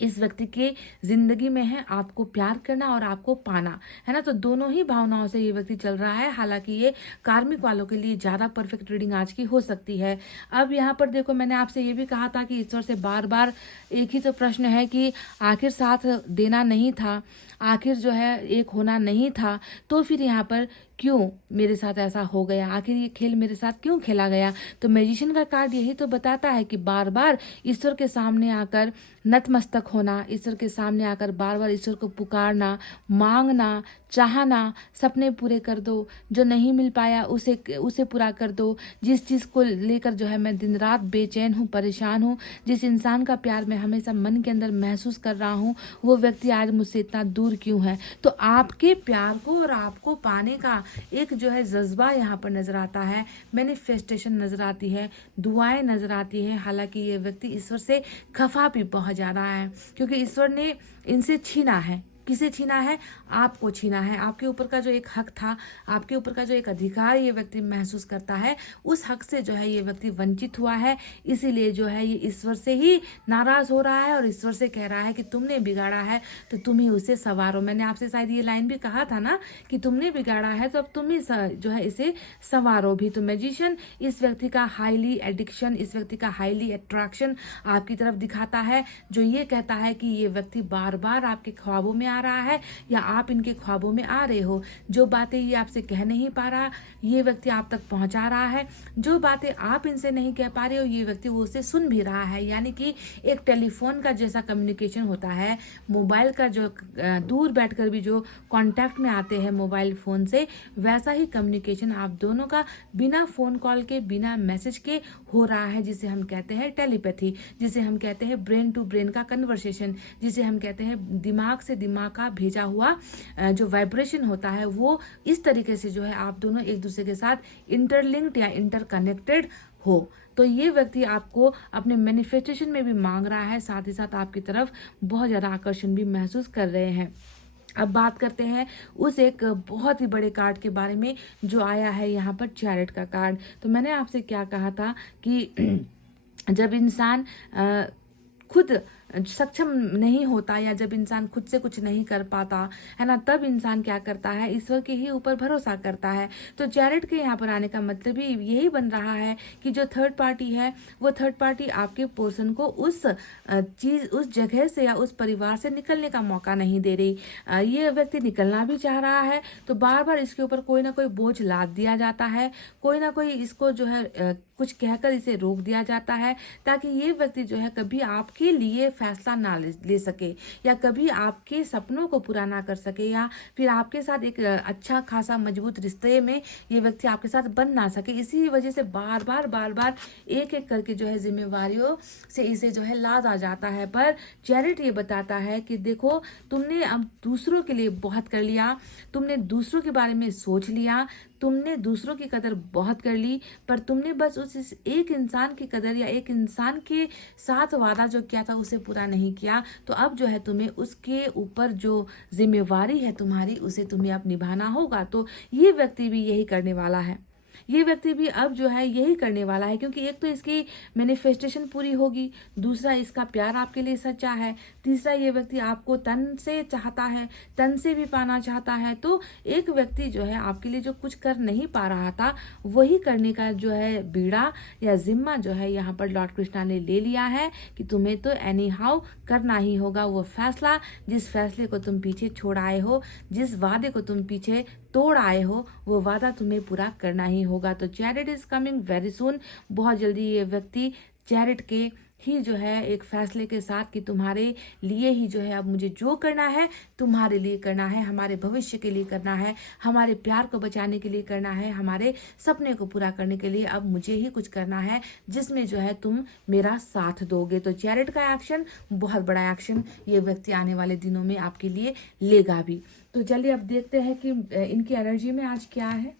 इस व्यक्ति के जिंदगी में है, आपको प्यार करना और आपको पाना, है ना। तो दोनों ही भावनाओं से ये व्यक्ति चल रहा है। हालांकि ये कार्मिक वालों के लिए ज़्यादा परफेक्ट रीडिंग आज की हो सकती है। अब यहाँ पर देखो, मैंने आपसे ये भी कहा था कि ईश्वर से बार बार एक ही तो प्रश्न है कि आखिर साथ देना नहीं था, आखिर जो है एक होना नहीं था, तो फिर यहाँ पर क्यों मेरे साथ ऐसा हो गया, आखिर ये खेल मेरे साथ क्यों खेला गया। तो मैजिशियन का कार्ड यही तो बताता है कि बार बार ईश्वर के सामने आकर नतमस्तक होना, ईश्वर के सामने आकर बार बार ईश्वर को पुकारना, मांगना, चाहना, सपने पूरे कर दो, जो नहीं मिल पाया उसे पूरा कर दो, जिस चीज़ को लेकर जो है मैं दिन रात बेचैन हूँ, परेशान हूँ, जिस इंसान का प्यार मैं हमेशा मन के अंदर महसूस कर रहा हूँ, वो व्यक्ति आज मुझसे इतना दूर क्यों है। तो आपके प्यार को और आपको पाने का एक जो है जज्बा यहाँ पर नजर आता है, मैनिफेस्टेशन नजर आती है, दुआएं नजर आती है। हालांकि ये व्यक्ति ईश्वर से खफा भी बहुत जा रहा है, क्योंकि ईश्वर ने इनसे छीना है। किसे छीना है? आपको छीना है। आपके ऊपर का जो एक हक था, आपके ऊपर का जो एक अधिकार ये व्यक्ति महसूस करता है, उस हक से जो है ये व्यक्ति वंचित हुआ है। इसीलिए जो है ये ईश्वर से ही नाराज हो रहा है और ईश्वर से कह रहा है कि तुमने बिगाड़ा है तो तुम ही उसे संवारो। मैंने आपसे शायद ये लाइन भी कहा था ना कि तुमने बिगाड़ा है तो अब तुम ही जो है इसे संवारो भी। तो मैजिशियन इस व्यक्ति का हाईली एडिक्शन, इस व्यक्ति का हाईली अट्रैक्शन आपकी तरफ दिखाता है, जो ये कहता है कि ये व्यक्ति बार बार आपके ख्वाबों में आ रहा है या आप इनके ख्वाबों में आ रहे हो। जो बातें ये आपसे कह नहीं पा रहा, ये व्यक्ति आप तक पहुंचा रहा है। जो बातें आप इनसे नहीं कह पा रहे हो, ये व्यक्ति वो उसे सुन भी रहा है। यानी कि एक टेलीफोन का जैसा कम्युनिकेशन होता है, मोबाइल का जो दूर बैठकर भी जो कांटेक्ट में आते हैं मोबाइल फोन से, वैसा ही कम्युनिकेशन आप दोनों का बिना फोन कॉल के, बिना मैसेज के हो रहा है, जिसे हम कहते हैं टेलीपैथी, जिसे हम कहते हैं ब्रेन टू ब्रेन का कन्वर्सेशन, जिसे हम कहते हैं दिमाग से दिमाग का भेजा हुआ जो वाइब्रेशन होता है, वो इस तरीके से जो है आप दोनों एक दूसरे के साथ इंटरलिंक्ड या इंटरकनेक्टेड हो। तो ये व्यक्ति आपको अपने मैनिफेस्टेशन में भी मांग रहा है, साथ ही साथ आपकी तरफ बहुत ज़्यादा आकर्षण भी महसूस कर रहे हैं। अब बात करते हैं उस एक बहुत ही बड़े कार्ड के बारे में जो आया है यहाँ पर, चैरिट का कार्ड। तो मैंने आपसे क्या कहा था कि जब इंसान खुद सक्षम नहीं होता या जब इंसान खुद से कुछ नहीं कर पाता है ना, तब इंसान क्या करता है, ईश्वर के ही ऊपर भरोसा करता है। तो चैरिट के यहाँ पर आने का मतलब ही यही बन रहा है कि जो थर्ड पार्टी है, वो थर्ड पार्टी आपके पर्सन को उस जगह से या उस परिवार से निकलने का मौका नहीं दे रही। ये व्यक्ति निकलना भी चाह रहा है, तो बार बार इसके ऊपर कोई ना कोई बोझ लाद दिया जाता है, कोई ना कोई इसको जो है कुछ कहकर इसे रोक दिया जाता है, ताकि ये व्यक्ति जो है कभी आपके लिए फैसला ना ले सके, या कभी आपके सपनों को पूरा ना कर सके, या फिर आपके साथ एक अच्छा खासा मजबूत रिश्ते में ये व्यक्ति आपके साथ बन ना सके। इसी वजह से बार बार एक एक करके जो है जिम्मेवारियों से इसे जो है लादा जाता है। पर चैरिट ये बताता है कि देखो, तुमने अब दूसरों के लिए बहुत कर लिया, तुमने दूसरों के बारे में सोच लिया, तुमने दूसरों की कदर बहुत कर ली, पर तुमने बस उस एक इंसान की कदर या एक इंसान के साथ वादा जो किया था उसे पूरा नहीं किया। तो अब जो है तुम्हें उसके ऊपर जो जिम्मेवारी है तुम्हारी, उसे तुम्हें अब निभाना होगा। तो ये व्यक्ति भी यही करने वाला है, ये व्यक्ति भी अब जो है यही करने वाला है, क्योंकि एक तो इसकी मैनिफेस्टेशन पूरी होगी, दूसरा इसका प्यार आपके लिए सच्चा है, तीसरा ये व्यक्ति आपको तन से चाहता है, तन से भी पाना चाहता है। तो एक व्यक्ति जो है आपके लिए जो कुछ कर नहीं पा रहा था, वही करने का जो है बीड़ा या जिम्मा जो है यहाँ पर लॉर्ड कृष्णा ने ले लिया है कि तुम्हें तो एनी हाउ करना ही होगा वो फैसला। जिस फैसले को तुम पीछे छोड़ आए हो, जिस वादे को तुम पीछे तोड़ आए हो, वो वादा तुम्हें पूरा करना ही होगा। तो chariot is coming very soon. बहुत जल्दी ये व्यक्ति चैरिट के ही जो है एक फैसले के साथ कि तुम्हारे लिए ही जो है अब मुझे जो करना है तुम्हारे लिए करना है, हमारे भविष्य के लिए करना है, हमारे प्यार को बचाने के लिए करना है, हमारे सपने को पूरा करने के लिए अब मुझे ही कुछ करना है जिसमें जो है तुम मेरा साथ दोगे। तो चैरिट का एक्शन बहुत बड़ा एक्शन ये व्यक्ति आने वाले दिनों में आपके लिए लेगा भी। तो चलिए अब देखते हैं कि इनकी एनर्जी में आज क्या है।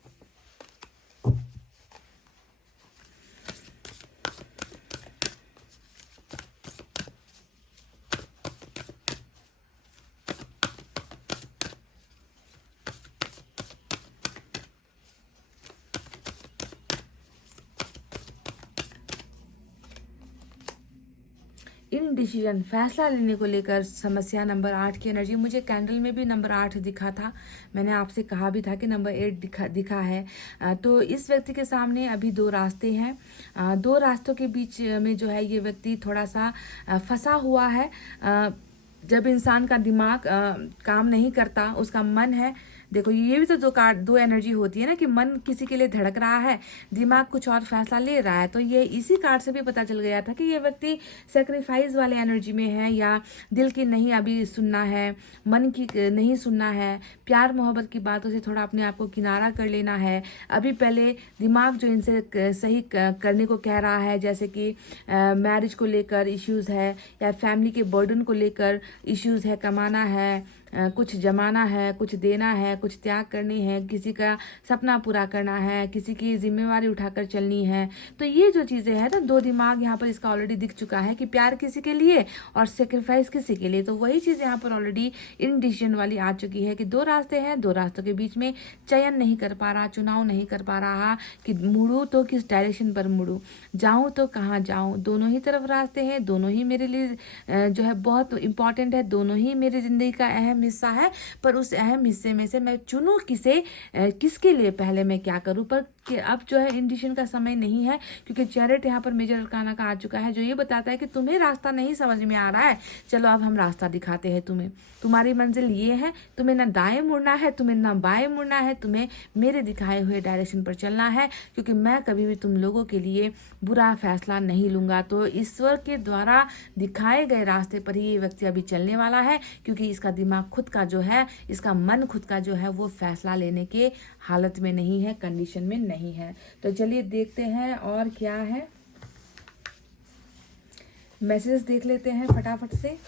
इन डिसीजन फैसला लेने को लेकर समस्या नंबर 8 की एनर्जी, मुझे कैंडल में भी नंबर 8 दिखा था, मैंने आपसे कहा भी था कि नंबर 8 दिखा है। तो इस व्यक्ति के सामने अभी 2 रास्ते हैं, 2 रास्तों के बीच में जो है ये व्यक्ति थोड़ा सा फंसा हुआ है। जब इंसान का दिमाग काम नहीं करता, उसका मन है, देखो ये भी तो दो एनर्जी होती है ना, कि मन किसी के लिए धड़क रहा है, दिमाग कुछ और फैसला ले रहा है। तो ये इसी कार्ड से भी पता चल गया था कि ये व्यक्ति सेक्रीफाइस वाले एनर्जी में है, या दिल की नहीं अभी सुनना है, मन की नहीं सुनना है, प्यार मोहब्बत की बातों से थोड़ा अपने आप को किनारा कर लेना है। अभी पहले दिमाग जो इनसे सही करने को कह रहा है, जैसे कि मैरिज को लेकर इश्यूज है, या फैमिली के बर्डन को लेकर इश्यूज है, कमाना है, कुछ जमाना है, कुछ देना है, कुछ त्याग करनी है, किसी का सपना पूरा करना है, किसी की जिम्मेवारी उठाकर चलनी है। तो ये जो चीज़ें हैं ना, 2 दिमाग यहाँ पर इसका ऑलरेडी दिख चुका है कि प्यार किसी के लिए और सेक्रीफाइस किसी के लिए। तो वही चीज़ यहाँ पर ऑलरेडी इन डिसीजन वाली आ चुकी है कि 2 रास्ते हैं, 2 रास्तों के बीच में चयन नहीं कर पा रहा, चुनाव नहीं कर पा रहा कि मुड़ूँ तो किस डायरेक्शन पर मुड़ूँ, जाऊँ तो कहाँ जाऊँ। दोनों ही तरफ रास्ते हैं, दोनों ही मेरे लिए जो है बहुत इंपॉर्टेंट है, दोनों ही मेरी ज़िंदगी का अहम हिस्सा है। पर उस अहम हिस्से में से मैं चुनूं किसे, किसके लिए पहले मैं क्या करूं। पर अब जो है इंडिशन का समय नहीं है, क्योंकि चैरिट यहाँ पर मेजर अरकाना का आ चुका है, जो ये बताता है कि तुम्हें रास्ता नहीं समझ में आ रहा है, चलो अब हम रास्ता दिखाते हैं तुम्हें। तुम्हारी मंजिल ये है, तुम्हें ना दाएं मुड़ना है, तुम्हें ना बाएं मुड़ना है, तुम्हें मेरे दिखाए हुए डायरेक्शन पर चलना है, क्योंकि मैं कभी भी तुम लोगों के लिए बुरा फैसला नहीं लूंगा। तो ईश्वर के द्वारा दिखाए गए रास्ते पर ही ये व्यक्ति अभी चलने वाला है, क्योंकि इसका दिमाग खुद का जो है, इसका मन खुद का जो है वो फैसला लेने के हालत में नहीं है, कंडीशन में नहीं है। तो चलिए देखते हैं और क्या है, मैसेज देख लेते हैं फटाफट से।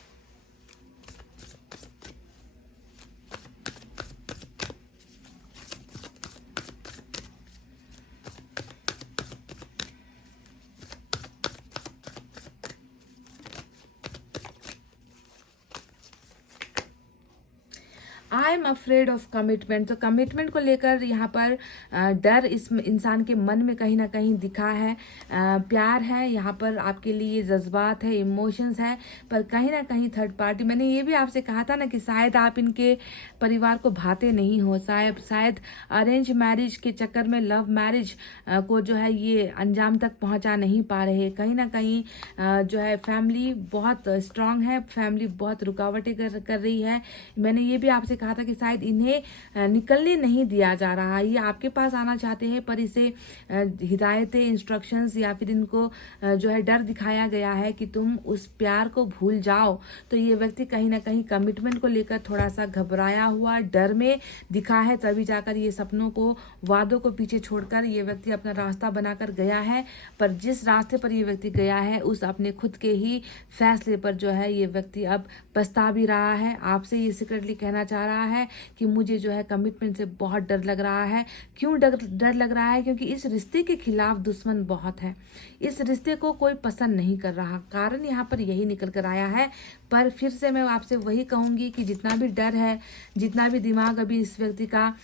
I am afraid of commitment. तो कमिटमेंट को लेकर यहाँ पर डर इस इंसान के मन में कहीं ना कहीं दिखा है। प्यार है यहाँ पर आपके लिए, जज्बात है, इमोशंस है, पर कहीं ना कहीं थर्ड पार्टी। मैंने ये भी आपसे कहा था ना कि शायद आप इनके परिवार को भाते नहीं हो, शायद अरेंज मैरिज के चक्कर में लव मैरिज को जो है ये अंजाम तक पहुँचा नहीं पा रहे। कहीं ना कहीं जो है फैमिली बहुत स्ट्रांग है, फैमिली बहुत रुकावटें कर रही है। मैंने ये भी आपसे कहा था कि शायद इन्हें निकलने नहीं दिया जा रहा, ये आपके पास आना चाहते हैं पर इसे हिदायतें, इंस्ट्रक्शंस या फिर इनको जो है डर दिखाया गया है कि तुम उस प्यार को भूल जाओ। तो ये व्यक्ति कहीं ना कहीं कमिटमेंट को लेकर थोड़ा सा घबराया हुआ, डर में दिखा है, तभी जाकर ये सपनों को, वादों को पीछे छोड़कर ये व्यक्ति अपना रास्ता बनाकर गया है। पर जिस रास्ते पर ये व्यक्ति गया है उस अपने खुद के ही फैसले पर जो है ये व्यक्ति अब पछता भी रहा है। आपसे ये सीक्रेटली कहना चाह रहा है कि मुझे जो है कमिटमेंट से बहुत डर लग रहा है। क्यों डर लग रहा है? क्योंकि इस रिश्ते के खिलाफ दुश्मन बहुत है, इस रिश्ते को कोई पसंद नहीं कर रहा। कारण यहाँ पर यही निकल कर आया है। पर फिर से मैं आपसे वही कहूँगी कि जितना भी डर है, जितना भी दिमाग अभी इस व्यक्ति का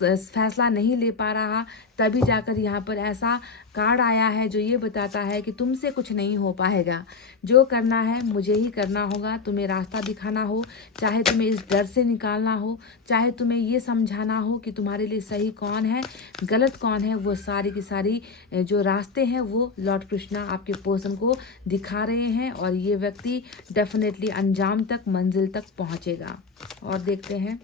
फैसला नहीं ले पा रहा, तभी जाकर यहाँ पर ऐसा कार्ड आया है जो ये बताता है कि तुमसे कुछ नहीं हो पाएगा। जो करना है मुझे ही करना होगा। तुम्हें रास्ता दिखाना हो, चाहे तुम्हें इस डर से निकालना हो, चाहे तुम्हें ये समझाना हो कि तुम्हारे लिए सही कौन है, गलत कौन है, वो सारी की सारी जो रास्ते हैं वो लॉर्ड कृष्णा आपके पर्सन को दिखा रहे हैं। और ये व्यक्ति डेफिनेटली अंजाम तक, मंजिल तक पहुँचेगा। और देखते हैं,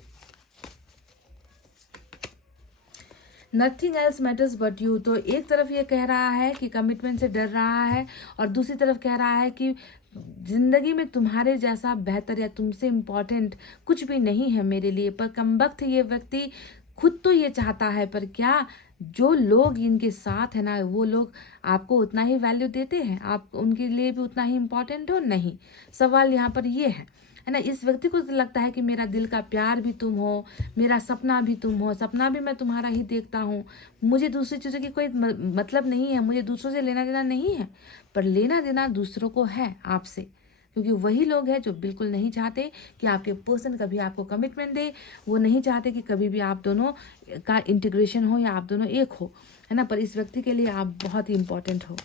nothing else matters but you. तो एक तरफ ये कह रहा है कि कमिटमेंट से डर रहा है और दूसरी तरफ कह रहा है कि जिंदगी में तुम्हारे जैसा बेहतर या तुमसे इम्पोर्टेंट कुछ भी नहीं है मेरे लिए। पर कमबख्त ये व्यक्ति खुद तो ये चाहता है, पर क्या जो लोग इनके साथ है ना, वो लोग आपको उतना ही वैल्यू देते हैं? आप उनके लिए भी उतना ही इम्पोर्टेंट हो? नहीं। सवाल यहाँ पर ये है ना। इस व्यक्ति को तो लगता है कि मेरा दिल का प्यार भी तुम हो, मेरा सपना भी तुम हो, सपना भी मैं तुम्हारा ही देखता हूँ, मुझे दूसरी चीज़ों की कोई मतलब नहीं है, मुझे दूसरों से लेना देना नहीं है। पर लेना देना दूसरों को है आपसे, क्योंकि वही लोग हैं जो बिल्कुल नहीं चाहते कि आपके पर्सन कभी आपको कमिटमेंट दे। वो नहीं चाहते कि कभी भी आप दोनों का इंटीग्रेशन हो या आप दोनों एक हो, है ना। पर इस व्यक्ति के लिए आप बहुत ही इम्पोर्टेंट हो।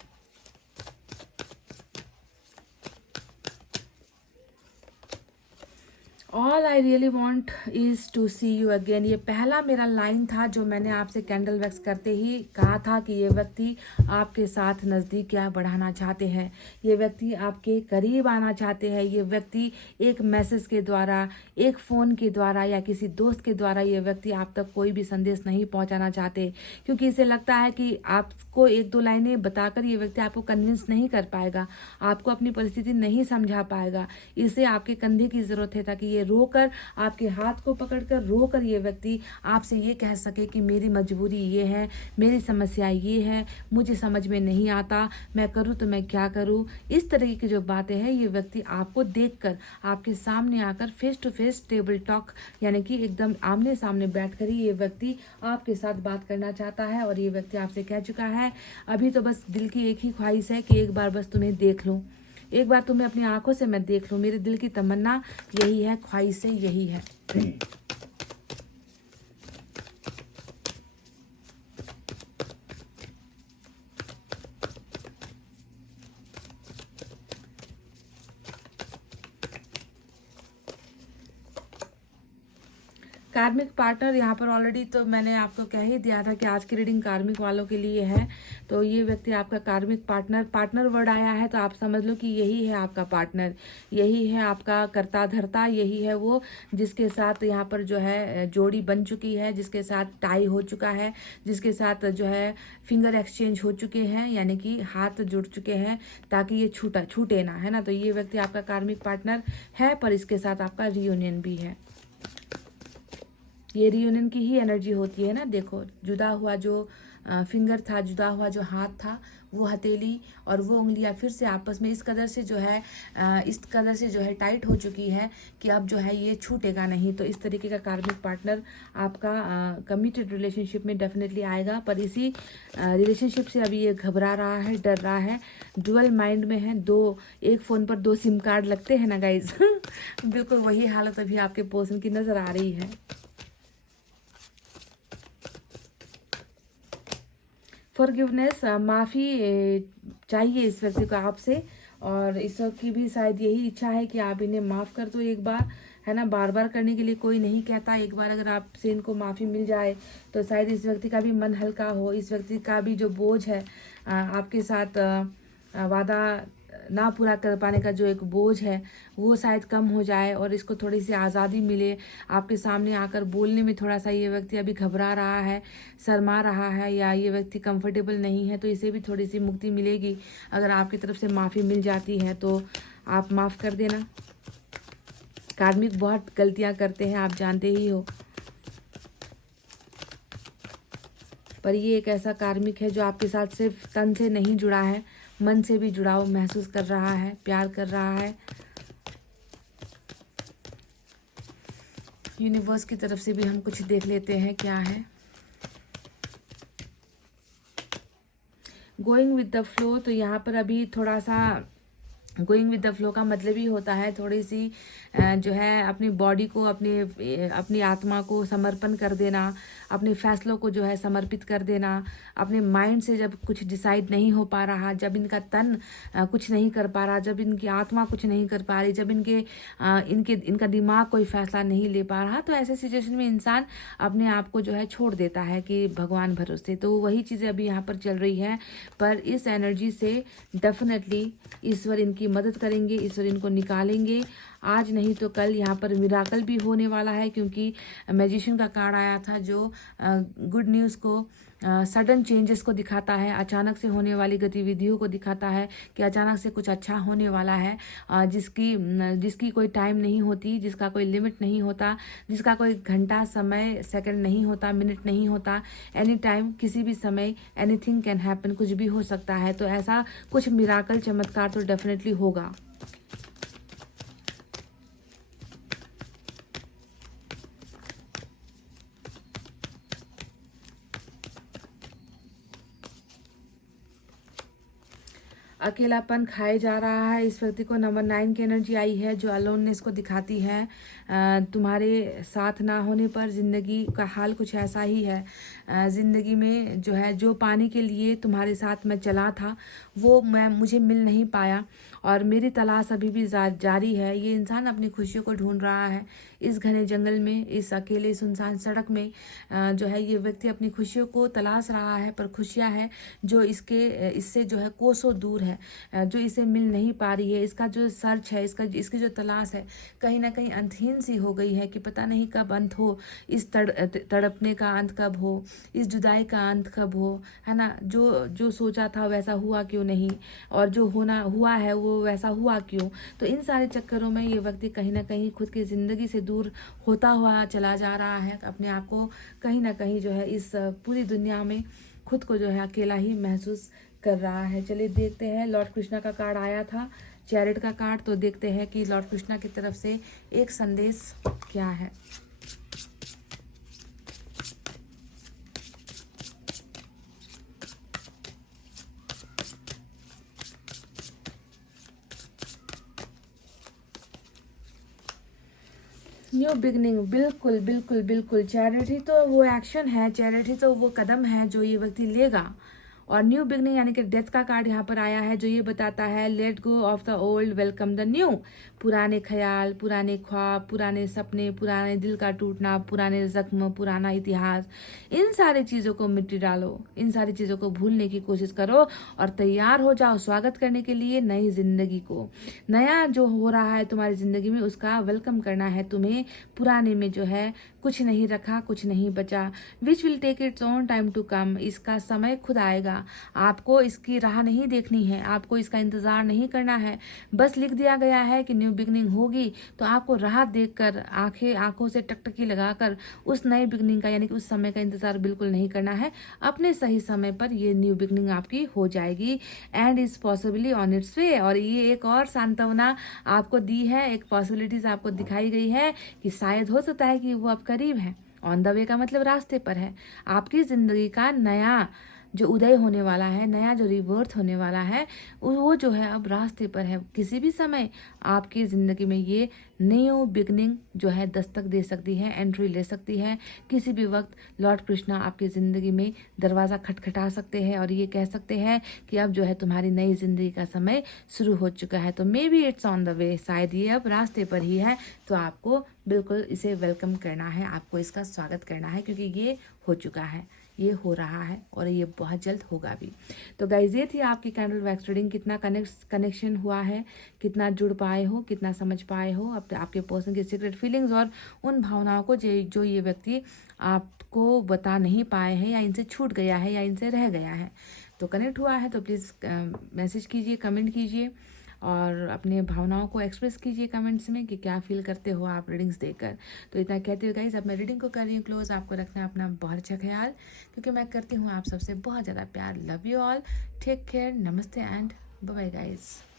All I really want is to see you again. ये पहला मेरा लाइन था जो मैंने आपसे कैंडल वैक्स करते ही कहा था कि ये व्यक्ति आपके साथ नज़दीकियाँ बढ़ाना चाहते हैं, ये व्यक्ति आपके करीब आना चाहते हैं। ये व्यक्ति एक मैसेज के द्वारा, एक फ़ोन के द्वारा या किसी दोस्त के द्वारा ये व्यक्ति आप तक कोई भी संदेश नहीं पहुंचाना चाहते, क्योंकि इसे लगता है कि आपको एक दो लाइनें बताकर ये व्यक्ति आपको कन्विंस नहीं कर पाएगा, आपको अपनी परिस्थिति नहीं समझा पाएगा। इसे आपके कंधे की ज़रूरत है ताकि रोकर, आपके हाथ को पकड़कर रोकर ये व्यक्ति आपसे ये कह सके कि मेरी मजबूरी ये है, मेरी समस्या ये है, मुझे समझ में नहीं आता, मैं करूँ तो मैं क्या करूँ। इस तरीके की जो बातें हैं ये व्यक्ति आपको देखकर, आपके सामने आकर face to face table talk, यानी कि एकदम आमने सामने बैठकर ही ये व्यक्ति आपके साथ बात करना चाहता है। और ये व्यक्ति आपसे कह चुका है अभी तो बस दिल की एक ही ख्वाहिश है कि एक बार बस तुम्हें देख लूँ, एक बार तुम्हें अपनी आंखों से मैं देख लूँ। मेरे दिल की तमन्ना यही है, ख्वाहिश यही है। कार्मिक पार्टनर यहाँ पर ऑलरेडी तो मैंने आपको कह ही दिया था कि आज की रीडिंग कार्मिक वालों के लिए है। तो ये व्यक्ति आपका कार्मिक पार्टनर वर्ड आया है तो आप समझ लो कि यही है आपका पार्टनर, यही है आपका कर्ता धर्ता, यही है वो जिसके साथ यहाँ पर जो है जोड़ी बन चुकी है, जिसके साथ टाई हो चुका है, जिसके साथ जो है फिंगर एक्सचेंज हो चुके हैं, यानी कि हाथ जुड़ चुके हैं ताकि ये छूटे ना, है ना। तो ये व्यक्ति आपका कार्मिक पार्टनर है, पर इसके साथ आपका रियूनियन भी है। ये रियूनियन की ही एनर्जी होती है ना। देखो, जुदा हुआ जो फिंगर था, जुदा हुआ जो हाथ था, वो हथेली और वो उंगलियां फिर से आपस में इस कदर से जो है टाइट हो चुकी है कि अब जो है ये छूटेगा नहीं। तो इस तरीके का कार्मिक पार्टनर आपका कमिटेड रिलेशनशिप में डेफिनेटली आएगा। पर इसी रिलेशनशिप से अभी ये घबरा रहा है, डर रहा है, डुअल माइंड में है। एक फ़ोन पर 2 सिम कार्ड लगते हैं ना गाइज बिल्कुल वही हालत अभी आपके पर्सन की नज़र आ रही है। फॉरगिवनेस, माफ़ी चाहिए इस व्यक्ति को आपसे, और इस वक्त की भी शायद यही इच्छा है कि आप इन्हें माफ़ कर दो एक बार, है ना। बार बार करने के लिए कोई नहीं कहता, एक बार अगर आपसे इनको माफ़ी मिल जाए तो शायद इस व्यक्ति का भी मन हल्का हो, इस व्यक्ति का भी जो बोझ है आपके साथ वादा ना पूरा कर पाने का जो एक बोझ है वो शायद कम हो जाए और इसको थोड़ी सी आज़ादी मिले। आपके सामने आकर बोलने में थोड़ा सा ये व्यक्ति अभी घबरा रहा है, शर्मा रहा है, या ये व्यक्ति कंफर्टेबल नहीं है, तो इसे भी थोड़ी सी मुक्ति मिलेगी। अगर आपकी तरफ से माफ़ी मिल जाती है तो आप माफ़ कर देना। कार्मिक बहुत गलतियां करते हैं, आप जानते ही हो, पर ये एक ऐसा कार्मिक है जो आपके साथ सिर्फ तन से नहीं जुड़ा है, मन से भी जुड़ाव महसूस कर रहा है, प्यार कर रहा है। यूनिवर्स की तरफ से भी हम कुछ देख लेते हैं क्या है। गोइंग विद द फ्लो, तो यहाँ पर अभी थोड़ा सा गोइंग विद द फ्लो का मतलब ही होता है थोड़ी सी जो है अपनी बॉडी को, अपनी आत्मा को समर्पण कर देना, अपने फैसलों को जो है समर्पित कर देना। अपने माइंड से जब कुछ डिसाइड नहीं हो पा रहा, जब इनका तन कुछ नहीं कर पा रहा, जब इनकी आत्मा कुछ नहीं कर पा रही, जब इनका दिमाग कोई फैसला नहीं ले पा रहा, तो ऐसे सिचुएशन में इंसान अपने आप को जो है छोड़ देता है कि भगवान भरोसे। तो वही चीज़ें अभी यहाँ पर चल रही है, पर इस एनर्जी से डेफिनेटली ईश्वर इनकी मदद करेंगे, ईश्वर इनको निकालेंगे। आज नहीं तो कल यहाँ पर मिराकल भी होने वाला है, क्योंकि मैजिशियन का कार्ड आया था जो गुड न्यूज़ को, सडन चेंजेस को दिखाता है, अचानक से होने वाली गतिविधियों को दिखाता है कि अचानक से कुछ अच्छा होने वाला है, जिसकी कोई टाइम नहीं होती, जिसका कोई लिमिट नहीं होता, जिसका कोई घंटा, समय, सेकंड नहीं होता, मिनट नहीं होता। एनी टाइम, किसी भी समय एनीथिंग कैन हैपन, कुछ भी हो सकता है। तो ऐसा कुछ मिराकल, चमत्कार तो डेफिनेटली होगा। अकेलापन खाए जा रहा है इस व्यक्ति को। नंबर 9 की एनर्जी आई है जो अलोननेस को दिखाती है। तुम्हारे साथ ना होने पर ज़िंदगी का हाल कुछ ऐसा ही है। ज़िंदगी में जो है, जो पाने के लिए तुम्हारे साथ मैं चला था वो मुझे मिल नहीं पाया, और मेरी तलाश अभी भी जारी है। ये इंसान अपनी खुशियों को ढूंढ रहा है इस घने जंगल में, इस अकेले सुनसान सड़क में। जो है ये व्यक्ति अपनी खुशियों को तलाश रहा है, पर खुशियां है जो इससे जो है कोसों दूर है, जो इसे मिल नहीं पा रही है। इसका जो सर्च है, इसकी जो तलाश है, कहीं ना कहीं अंतहीन सी हो गई है कि पता नहीं कब अंत हो, इस तड़पने का अंत कब हो, इस जुदाई का अंत कब हो, है ना। जो सोचा था वैसा हुआ क्यों नहीं, और जो होना हुआ है वो वैसा हुआ क्यों। तो इन सारे चक्करों में ये व्यक्ति कहीं ना कहीं खुद की ज़िंदगी से दूर होता हुआ चला जा रहा है। अपने आप को कहीं ना कहीं जो है इस पूरी दुनिया में खुद को जो है अकेला ही महसूस कर रहा है। चलिए देखते हैं, लॉर्ड कृष्णा का कार्ड आया था, चैरिट का कार्ड, तो देखते हैं कि लॉर्ड कृष्णा की तरफ से एक संदेश क्या है। न्यू बिगनिंग, बिल्कुल बिल्कुल बिल्कुल। चैरिटी तो वो एक्शन है, चैरिटी तो वो कदम है जो ये व्यक्ति लेगा। और न्यू बिगनिंग यानी कि डेथ का कार्ड यहाँ पर आया है जो ये बताता है let go of the old, welcome the new. पुराने ख्याल, पुराने ख्वाब, पुराने सपने, पुराने दिल का टूटना, पुराने जख्म, पुराना इतिहास, इन सारी चीज़ों को मिट्टी डालो, इन सारी चीज़ों को भूलने की कोशिश करो और तैयार हो जाओ स्वागत करने के लिए नई जिंदगी को। नया जो हो रहा है तुम्हारी ज़िंदगी में उसका वेलकम करना है तुम्हें। पुराने में जो है कुछ नहीं रखा, कुछ नहीं बचा। Which will take its own time to come, इसका समय खुद आएगा। आपको इसकी राह नहीं देखनी है, आपको इसका इंतज़ार नहीं करना है। बस लिख दिया गया है कि न्यू बिगनिंग होगी, तो आपको राह देखकर आंखों से टकटकी लगाकर उस नई बिगनिंग का यानी कि उस समय का इंतज़ार बिल्कुल नहीं करना है। अपने सही समय पर ये न्यू बिगनिंग आपकी हो जाएगी and is possibly on its way. और ये एक और सांत्वना आपको दी है, एक पॉसिबिलिटीज़ आपको दिखाई गई है कि शायद हो सकता है कि वो अब करीब है। ऑन द वे का मतलब रास्ते पर है। आपकी ज़िंदगी का नया जो उदय होने वाला है, नया जो रिबर्थ होने वाला है, वो जो है अब रास्ते पर है। किसी भी समय आपकी ज़िंदगी में ये न्यू बिगनिंग जो है दस्तक दे सकती है, एंट्री ले सकती है। किसी भी वक्त लॉर्ड कृष्णा आपकी ज़िंदगी में दरवाज़ा खटखटा सकते हैं और ये कह सकते हैं कि अब जो है तुम्हारी नई ज़िंदगी का समय शुरू हो चुका है। तो may be it's on the way, शायद ये अब रास्ते पर ही है। तो आपको बिल्कुल इसे वेलकम करना है, आपको इसका स्वागत करना है, क्योंकि ये हो चुका है। ये हो रहा है और ये बहुत जल्द होगा भी। तो गाइज ये थी आपकी कैंडल वैक्स रीडिंग। कितना कनेक्शन हुआ है, कितना जुड़ पाए हो, कितना समझ पाए हो आपके पर्सन की सीक्रेट फीलिंग्स और उन भावनाओं को जो ये व्यक्ति आपको बता नहीं पाए हैं, या इनसे छूट गया है, या इनसे रह गया है। तो कनेक्ट हुआ है तो प्लीज़ मैसेज कीजिए, कमेंट कीजिए और अपने भावनाओं को एक्सप्रेस कीजिए कमेंट्स में कि क्या फील करते हो आप रीडिंग्स देखकर। तो इतना कहते हुए गाइज अब मैं रीडिंग को कर रही हूँ क्लोज। आपको रखना है अपना बहुत अच्छा ख्याल, क्योंकि मैं करती हूँ आप सबसे बहुत ज़्यादा प्यार। Love you all, take care, नमस्ते एंड बाय बाय गाइज।